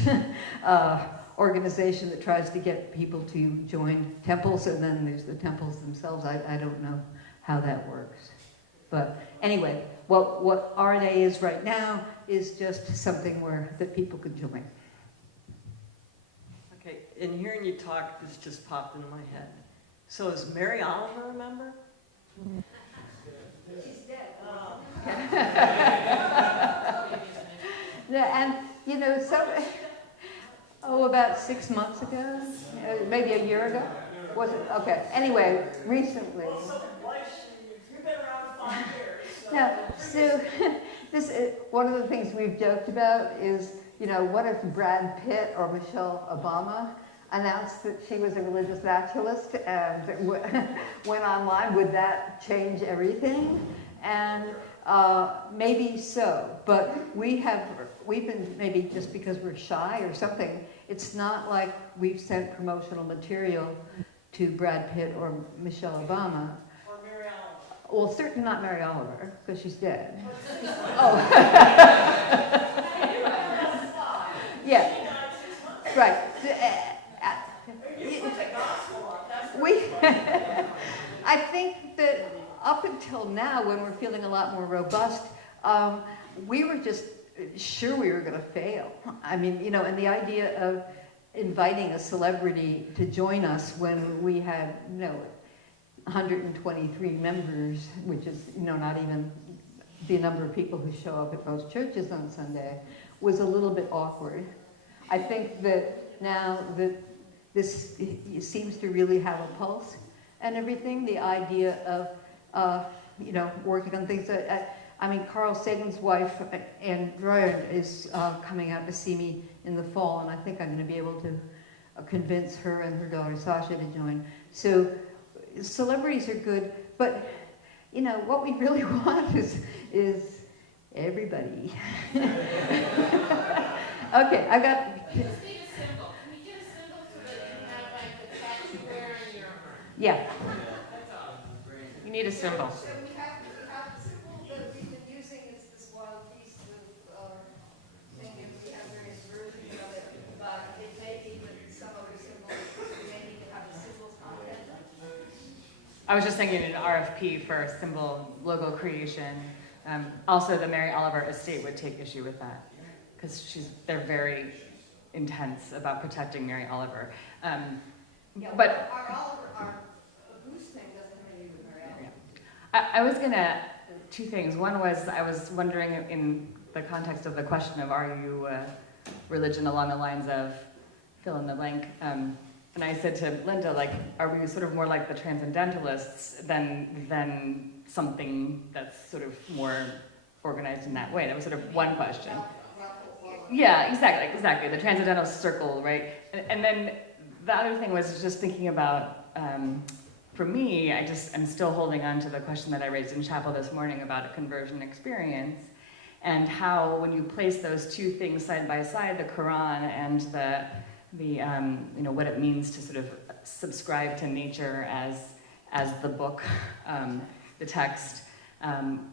organization that tries to get people to join temples, and then there's the temples themselves? I don't know how that works. But anyway, what RNA is right now is just something that people could join. Okay, in hearing you talk, this just popped into my head. So is Mary Oliver a member? She's dead. Yeah, and about 6 months ago, maybe a year ago, was it? Okay. Anyway, recently. You've been around 5 years. No, so this is, one of the things we've joked about is, what if Brad Pitt or Michelle Obama announced that she was a religious naturalist and went online? Would that change everything? And maybe so, but we've been, maybe just because we're shy or something, it's not like we've sent promotional material to Brad Pitt or Michelle Obama. Or Mary Oliver. Well, certainly not Mary Oliver, because she's dead. Oh. Yeah. Right. I think that up until now, when we're feeling a lot more robust, we were just sure we were going to fail. I mean, and the idea of inviting a celebrity to join us when we had, 123 members, which is, not even the number of people who show up at most churches on Sunday, was a little bit awkward. I think that now that this seems to really have a pulse and everything, the idea of, working on things that, Carl Sagan's wife, Anne Royard, is coming out to see me in the fall, and I think I'm going to be able to convince her and her daughter Sasha to join. So celebrities are good, but, what we really want is everybody. Okay, I got... We just need a symbol. Can we get a symbol so that you can have like the tattoo you wear in your... Yeah. That's all. You need a symbol. So we have the symbol that we've been using. It's this wild piece of thing, and we have various versions of it, but it may be that some other symbols, we may need to have the symbols content. I was just thinking an RFP for symbol logo creation. Also, the Mary Oliver estate would take issue with that, because they're very intense about protecting Mary Oliver. But our Goose thing doesn't have anything with Mary Oliver. I was gonna, 2 things. One was, I was wondering in the context of the question of are you religion along the lines of fill in the blank, and I said to Linda, like, are we sort of more like the transcendentalists than something that's sort of more organized in that way? That was sort of one question. Yeah, exactly. The transcendental circle, right? And then the other thing was just thinking about for me, I'm still holding on to the question that I raised in chapel this morning about a conversion experience, and how when you place those two things side by side, the Quran and the what it means to sort of subscribe to nature as the book, the text,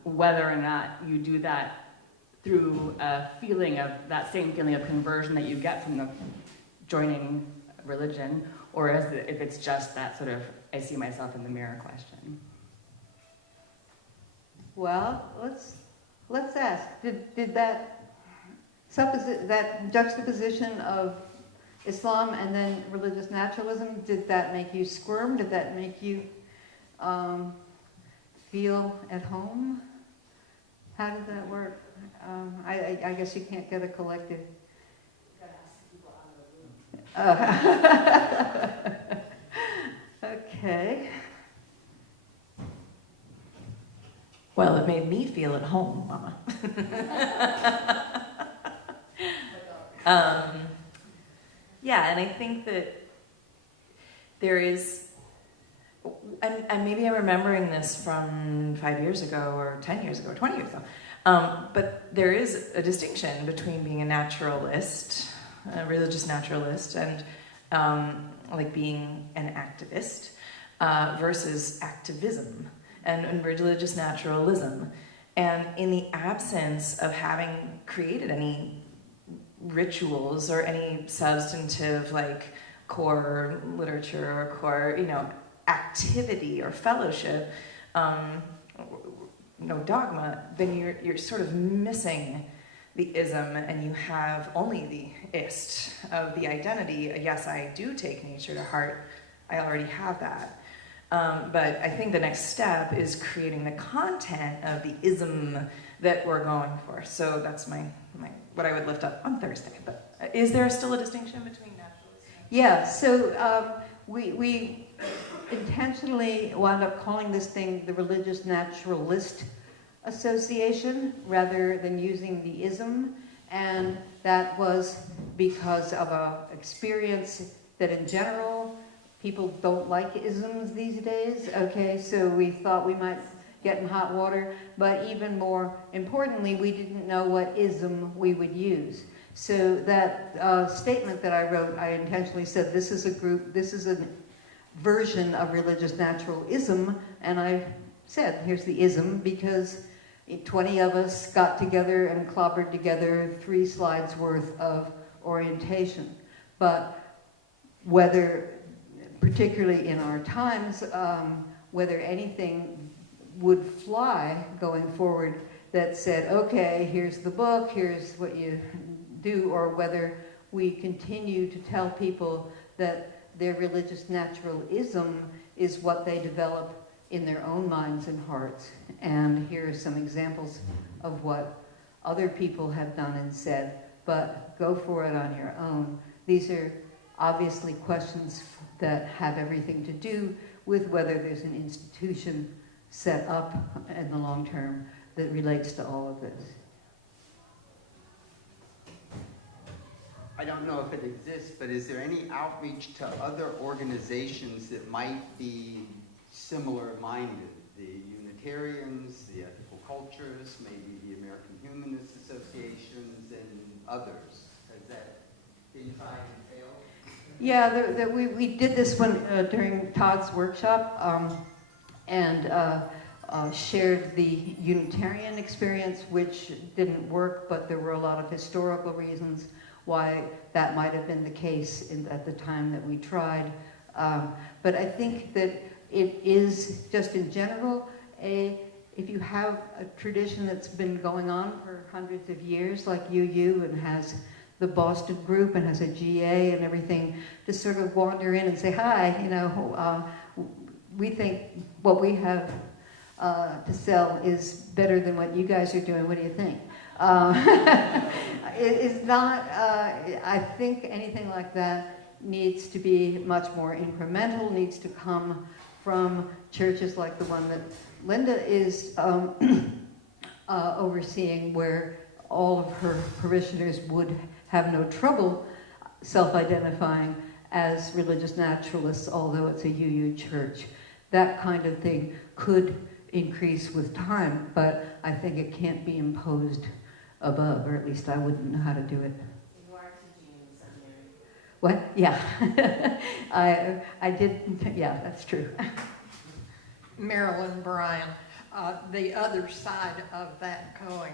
whether or not you do that through a feeling of that same feeling of conversion that you get from the joining religion, or if it's just that sort of I see myself in the mirror question. Well, let's ask. Did that juxtaposition of Islam and then religious naturalism, did that make you squirm? Did that make you feel at home? How did that work? I guess you can't get a collective. Okay. Well, it made me feel at home, Mama. Yeah, and I think that there is, and maybe I'm remembering this from 5 years ago, or 10 years ago, or 20 years ago, but there is a distinction between being a naturalist, a religious naturalist, and like being an activist versus activism and religious naturalism. And in the absence of having created any rituals or any substantive like core literature or core, activity or fellowship, no dogma, then you're sort of missing the ism, and you have only the ist of the identity. Yes, I do take nature to heart. I already have that. But I think the next step is creating the content of the ism that we're going for. So that's my what I would lift up on Thursday. But is there still a distinction between naturalists? Yeah, so we intentionally wound up calling this thing the Religious Naturalist Association rather than using the ism, and that was because of a experience that in general people don't like isms these days. Okay, so we thought we might get in hot water, but even more importantly, we didn't know what ism we would use. So that statement that I wrote, I intentionally said this is a version of religious naturalism, and I said here's the ism because 20 of us got together and clobbered together 3 slides worth of orientation. But whether, particularly in our times, whether anything would fly going forward that said, okay, here's the book, here's what you do, or whether we continue to tell people that their religious naturalism is what they develop in their own minds and hearts. And here are some examples of what other people have done and said, but go for it on your own. These are obviously questions that have everything to do with whether there's an institution set up in the long term that relates to all of this. I don't know if it exists, but is there any outreach to other organizations that might be similar-minded? The Unitarians, the Ethical Cultures, maybe the American Humanist Associations, and others. Has that been tried and failed? Yeah, we did this one during Todd's workshop and shared the Unitarian experience, which didn't work, but there were a lot of historical reasons why that might have been the case at the time that we tried. But I think that it is, just in general, if you have a tradition that's been going on for hundreds of years, like UU, and has the Boston group and has a GA and everything, to sort of wander in and say, hi, we think what we have to sell is better than what you guys are doing. What do you think? It is not, I think anything like that needs to be much more incremental, needs to come from churches like the one that Linda is overseeing, where all of her parishioners would have no trouble self-identifying as religious naturalists, although it's a UU church. that kind of thing could increase with time, but I think it can't be imposed above, or at least I wouldn't know how to do it. You are teaching in the seminary. What? Yeah. I did, yeah, that's true. Marilyn Bryan. The other side of that coin,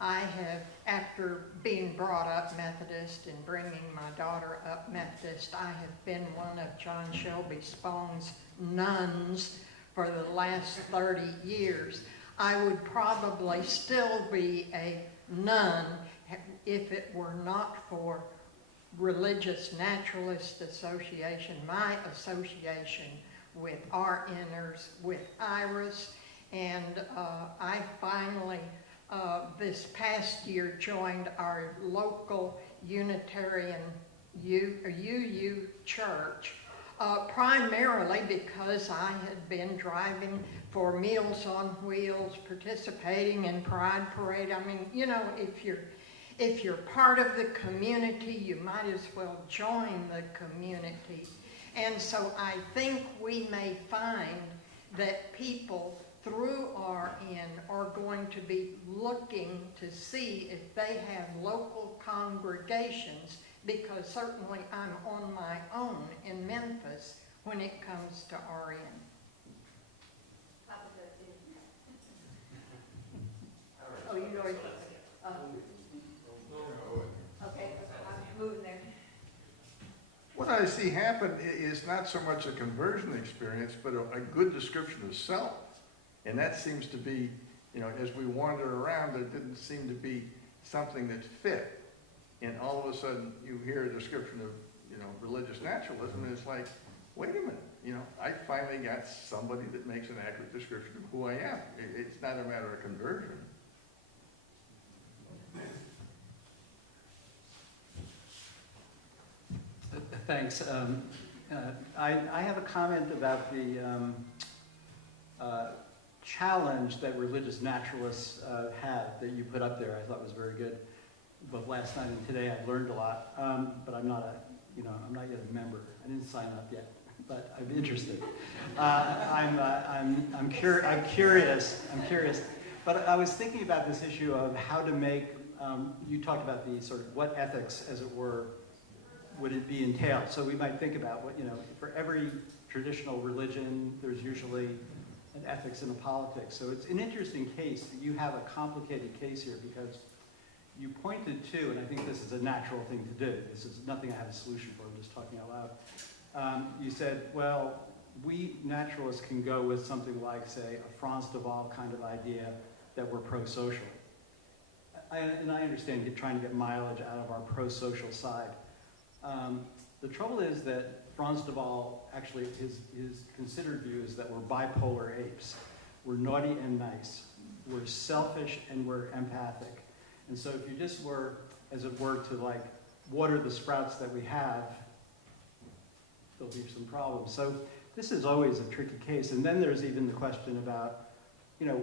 I have, after being brought up Methodist and bringing my daughter up Methodist, I have been one of John Shelby Spohn's nuns for the last 30 years. I would probably still be a nun if it were not for Religious Naturalist Association, my association with RNers, with IRAS, and I finally, this past year, joined our local Unitarian UU church, primarily because I had been driving for Meals on Wheels, participating in Pride Parade. I mean, you know, if you're part of the community, you might as well join the community. And so I think we may find that people through RN are going to be looking to see if they have local congregations, because certainly I'm on my own in Memphis when it comes to RN. Oh, you already, okay, I'm moving there. What I see happen is not so much a conversion experience, but a good description of self. And that seems to be, you know, as we wander around, there didn't seem to be something that fit. And all of a sudden, you hear a description of, you know, religious naturalism, and it's like, wait a minute, you know, I finally got somebody that makes an accurate description of who I am. It's not a matter of conversion. Thanks. I have a comment about the challenge that religious naturalists have that you put up there. I thought was very good. Both last night and today, I've learned a lot, but I'm not I'm not yet a member. I didn't sign up yet, but I'm interested. I'm curious. But I was thinking about this issue of how to make. You talked about the sort of what ethics, as it were, would it be entailed? So we might think about what, you know, for every traditional religion, there's usually an ethics and a politics. So it's an interesting case that you have a complicated case here, because you pointed to, and I think this is a natural thing to do. This is nothing I have a solution for, I'm just talking out loud. You said, well, we naturalists can go with something like, say, a Franz de Waal kind of idea that we're pro-social. And I understand you're trying to get mileage out of our pro-social side. The trouble is that Franz de Waal, actually, his considered view is that we're bipolar apes. We're naughty and nice. We're selfish and we're empathic. And so if you just were, as it were, to like water the sprouts that we have, there'll be some problems. So this is always a tricky case. And then there's even the question about, you know,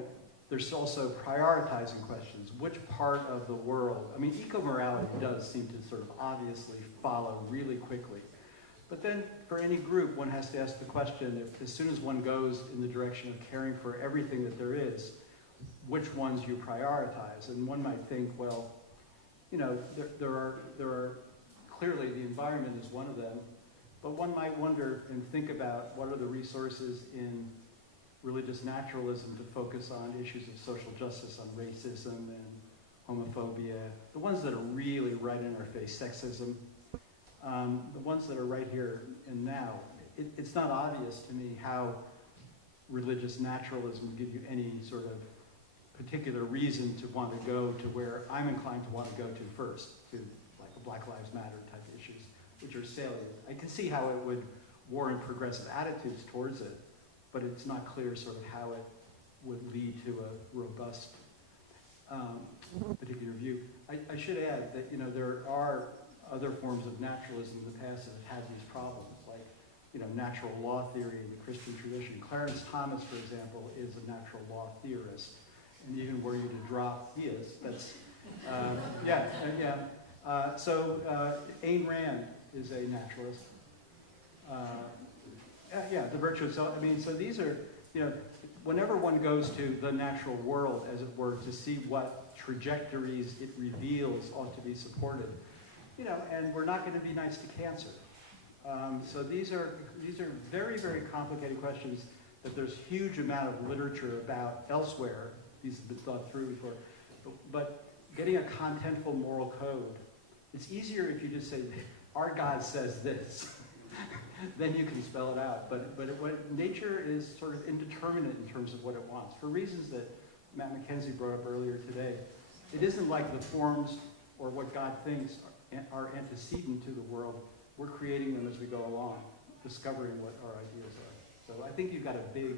there's also prioritizing questions. Which part of the world? I mean, eco-morality does seem to sort of obviously follow really quickly. But then for any group, one has to ask the question, if as soon as one goes in the direction of caring for everything that there is, which ones you prioritize? And one might think, well, you know, there are clearly the environment is one of them, but one might wonder and think about what are the resources in religious naturalism to focus on issues of social justice, on racism and homophobia, the ones that are really right in our face, sexism, the ones that are right here and now. It's not obvious to me how religious naturalism would give you any sort of particular reason to want to go to where I'm inclined to want to go to first, to like the Black Lives Matter type issues, which are salient. I can see how it would warrant progressive attitudes towards it, but it's not clear sort of how it would lead to a robust particular view. I should add that, you know, there are other forms of naturalism in the past that have had these problems, like, you know, natural law theory in the Christian tradition. Clarence Thomas, for example, is a natural law theorist. And even were you to drop, he is. That's, So Ayn Rand is a naturalist. Yeah, the virtue of self. I mean, so these are, you know, whenever one goes to the natural world, as it were, to see what trajectories it reveals ought to be supported, you know, and we're not going to be nice to cancer. So these are very, very complicated questions that there's huge amount of literature about elsewhere. These have been thought through before. But getting a contentful moral code, it's easier if you just say, our God says this. Then you can spell it out. But nature is sort of indeterminate in terms of what it wants. For reasons that Matt McKenzie brought up earlier today, it isn't like the forms or what God thinks are antecedent to the world. We're creating them as we go along, discovering what our ideas are. So I think you've got a big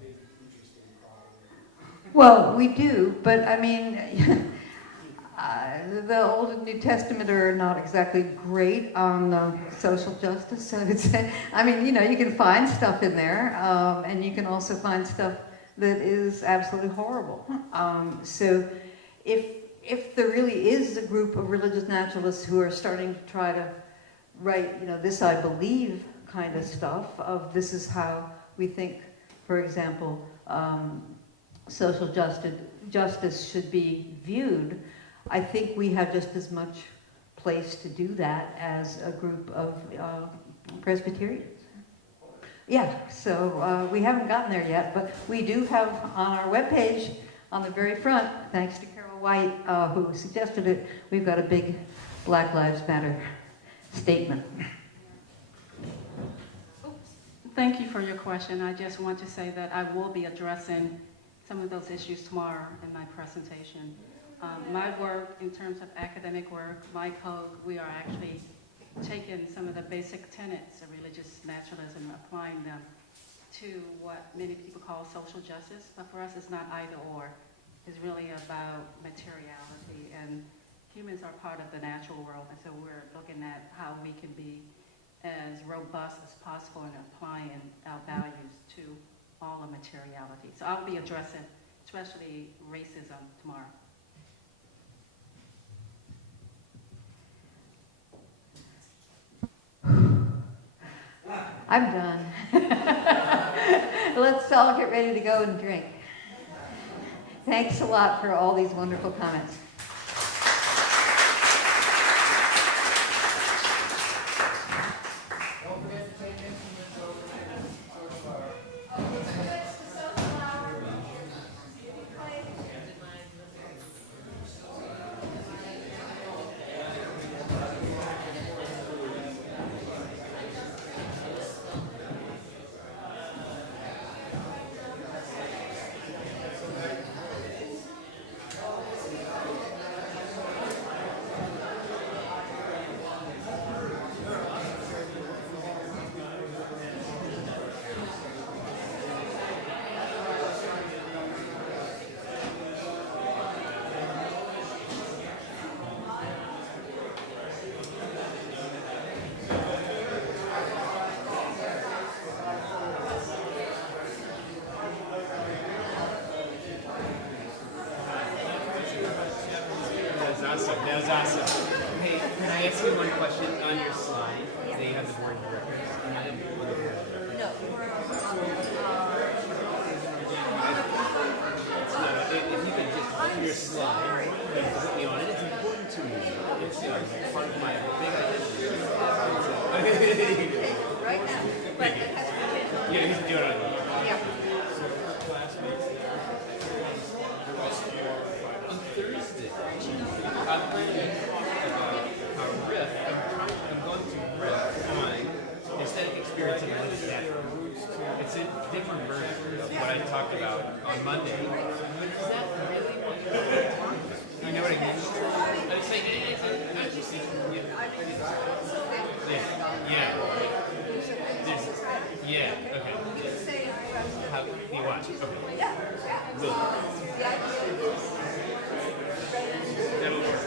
interesting problem. Well, we do, but I mean, the Old and New Testament are not exactly great on social justice. So it's, I mean, you know, you can find stuff in there, and you can also find stuff that is absolutely horrible. So if there really is a group of religious naturalists who are starting to try to write, you know, this I believe kind of stuff of this is how we think, for example, social justice should be viewed, I think we have just as much place to do that as a group of Presbyterians. Yeah, so we haven't gotten there yet, but we do have on our webpage, on the very front, thanks to Carol White, who suggested it, we've got a big Black Lives Matter statement. Thank you for your question. I just want to say that I will be addressing some of those issues tomorrow in my presentation. My work, in terms of academic work, my code, we are actually taking some of the basic tenets of religious naturalism and applying them to what many people call social justice, but for us it's not either or. It's really about materiality, and humans are part of the natural world, and so we're looking at how we can be as robust as possible in applying our values to all of materiality. So I'll be addressing especially racism tomorrow. I'm done. Let's all get ready to go and drink. Thanks a lot for all these wonderful comments. That was awesome. Hey, can I ask you one question on your slide? Yeah. They have the board of directors. No. If you could just on your slide and put me on it, it's important to me. It's part of my big identity. Right now. But it has to be. Yeah, he's doing it. Yeah. On Thursday, I'm learning a riff. I'm going to riff on aesthetic experience and landscape. It's a different version of what I talked about on Monday. But is that really what you're talking about? You know what I mean? I'm saying, yeah, okay. How you watch? Okay. Yeah. Really? That'll work.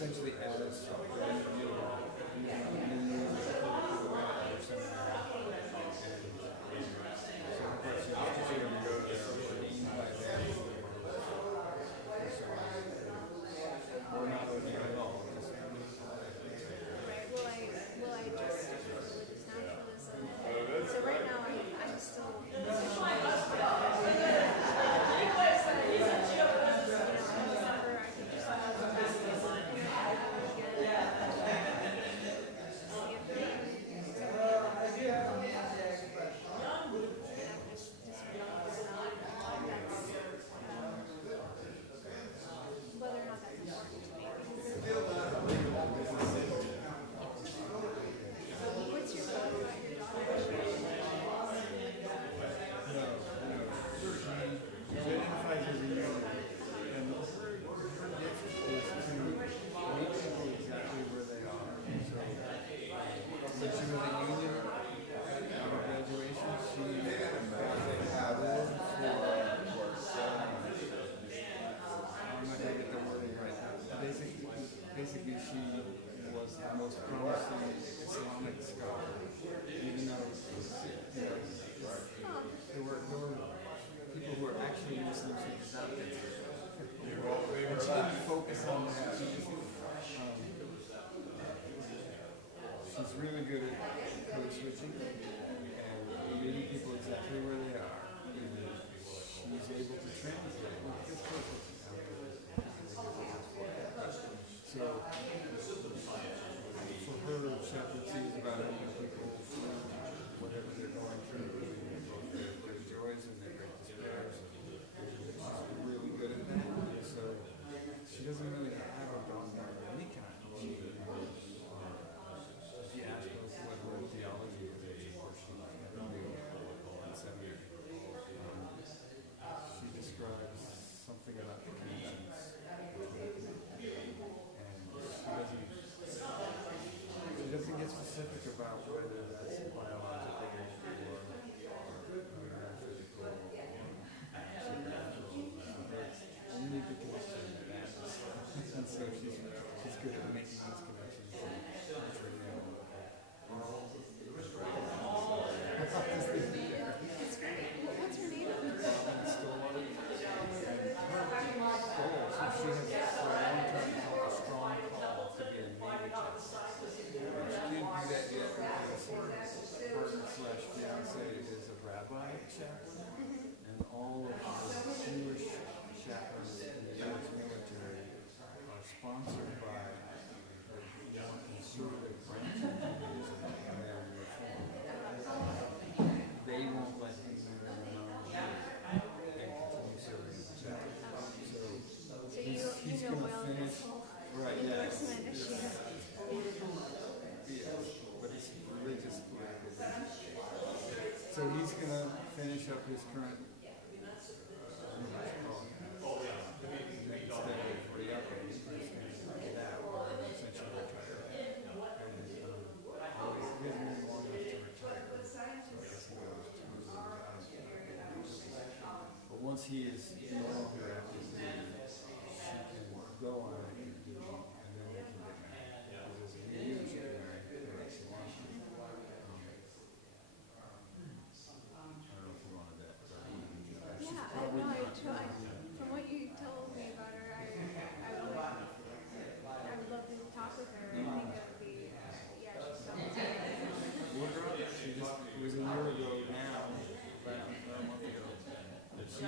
essentially as Will I just stick with religious naturalism? So right now I'm still whether or not that's important to me. What's your thought about your daughter? She identifies as a unit, and her gift is to meet people exactly where they are. So when she was a union out of graduation, she was a model for I'm not going to get the wording right. Basically, she was the most promising Islamic scholar, even though there were people who were actually Muslims who did not get it. And she didn't focus on that. She's really good at code switching and meeting people exactly where they are. And she's able to translate. So for her, chaplaincy is about helping people through whatever they're going through, their joys and their great despairs. She's really good at that. So she doesn't really have a background of any kind. She asked us what theology is, or she knew in seminary. She describes something about the connections. She doesn't get specific about whether that's biological or metaphysical or supernatural. Only the connection that matters. And so she's good at making those connections. That's great. What's her name? She has for a long time held a strong call to be a Navy chaplain. She can't do that yet because her partner/fiance is a rabbi chaplain, and all of the Jewish chaplains in the U.S. military are sponsored by the more conservative branch of Judaism and their reform. They won't let him marry a non-Jew and continue serving as a chaplain. He's going to finish, right, yeah. But it's religious. So he's going to finish up his current but once he is no longer at his leave, she can go on it and then they can get married. Because as a union, she can marry whoever she wants. I don't know if you wanted that. From what you told me about her, I would love to talk with her. I think it would be, she's so It was a year ago now, about a month ago, that she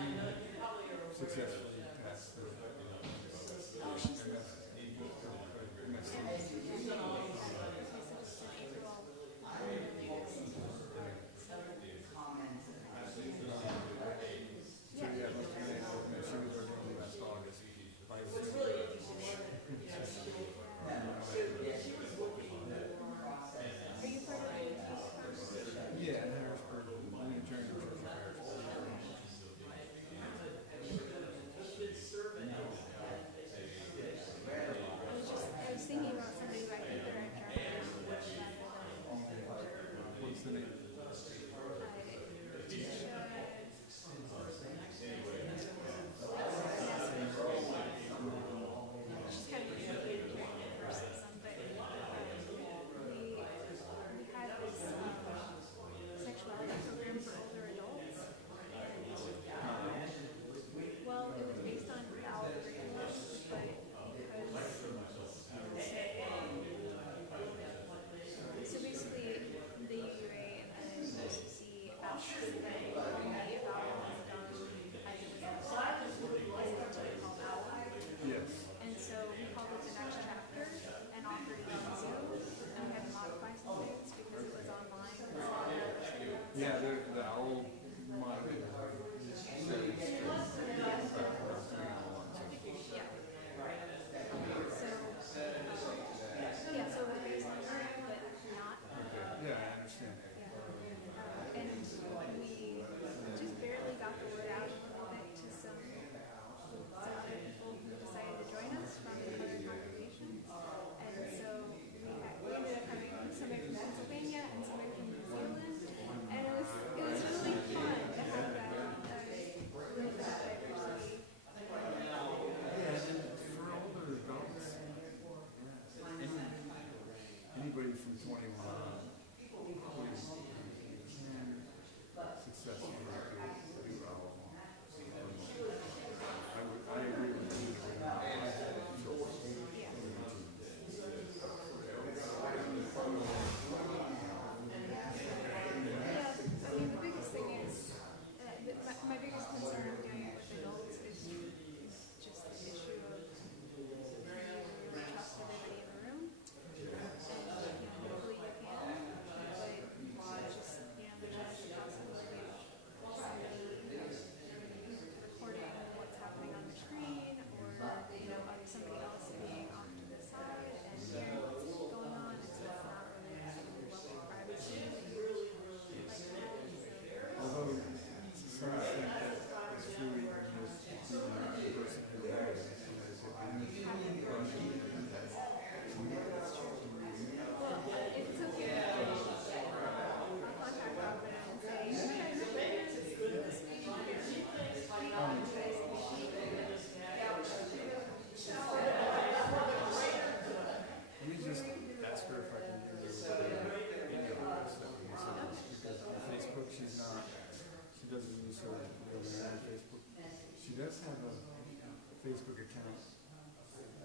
Facebook account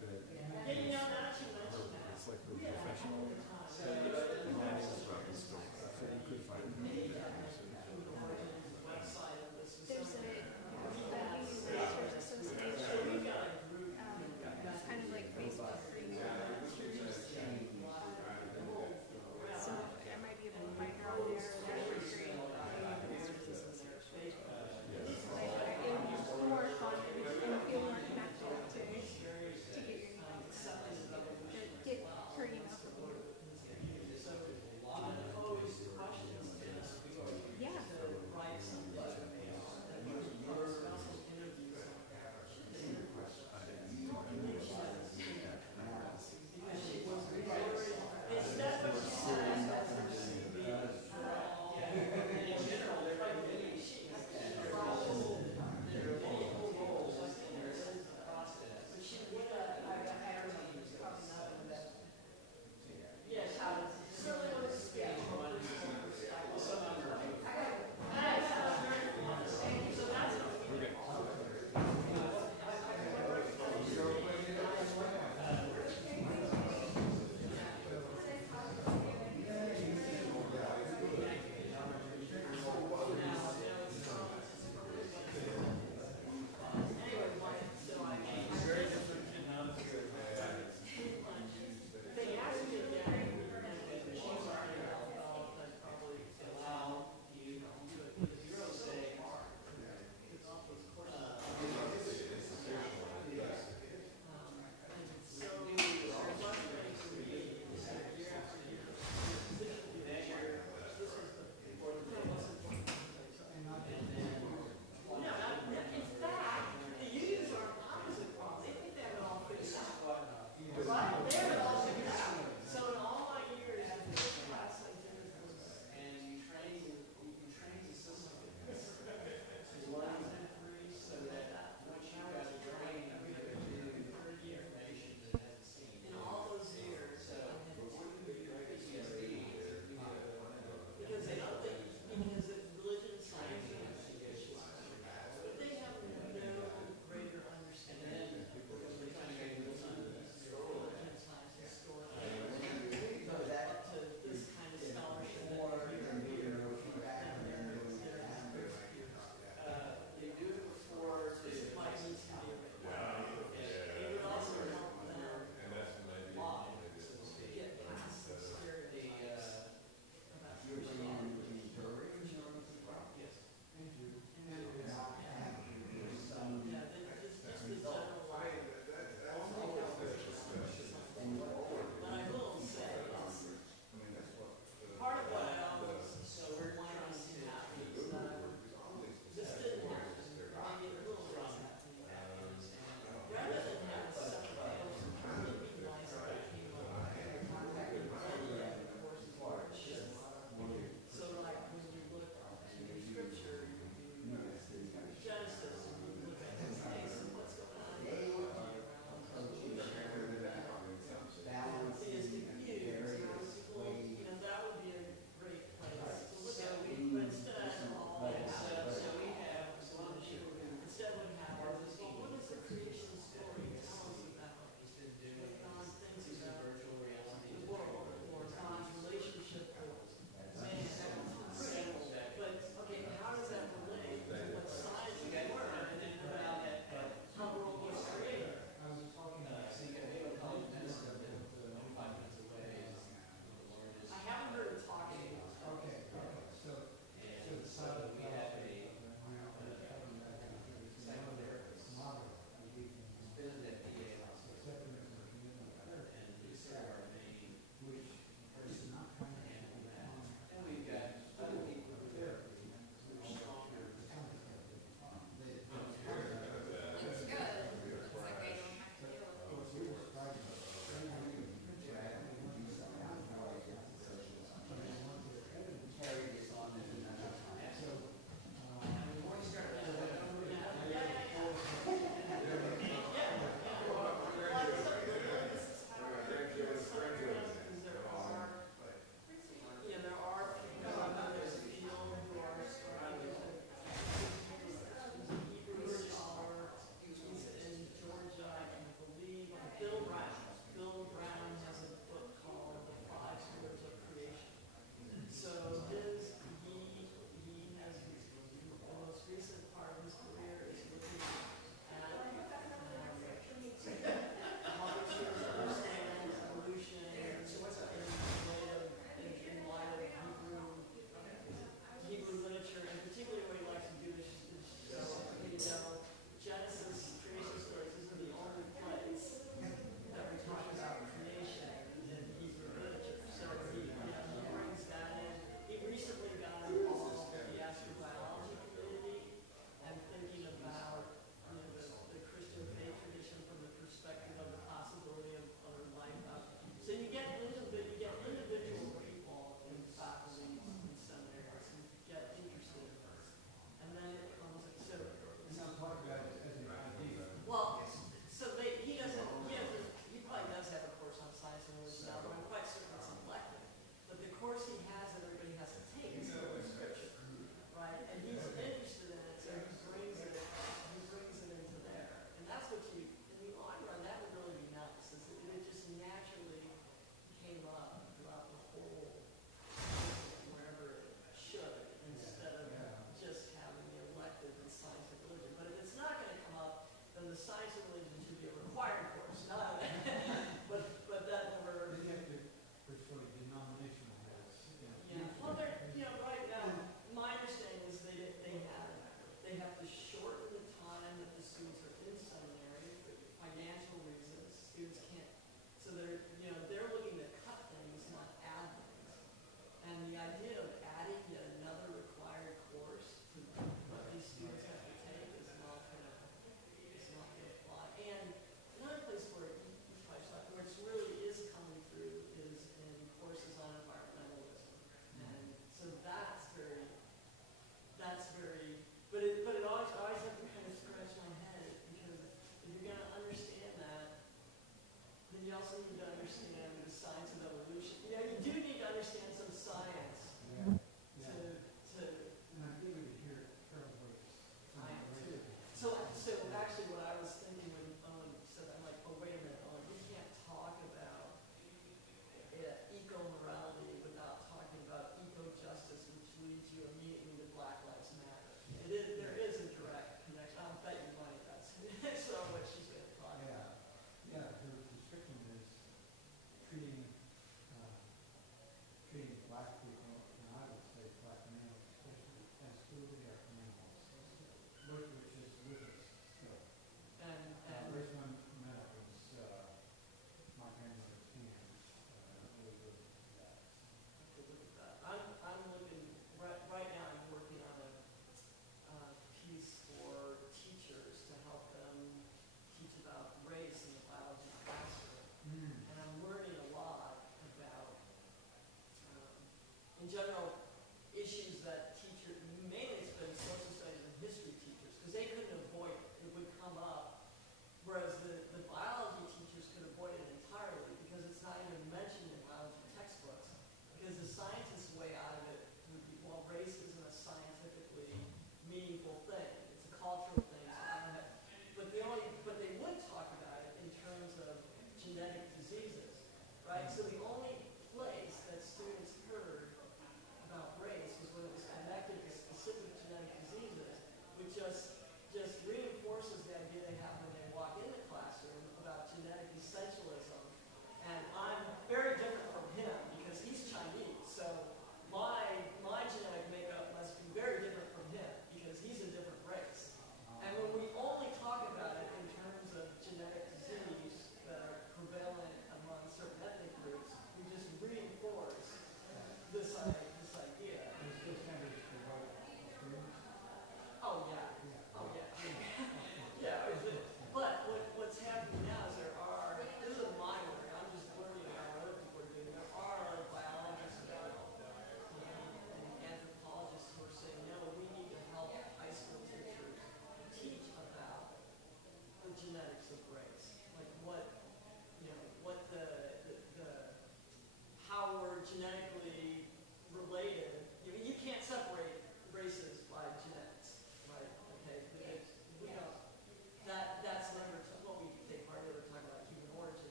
that it's like a professional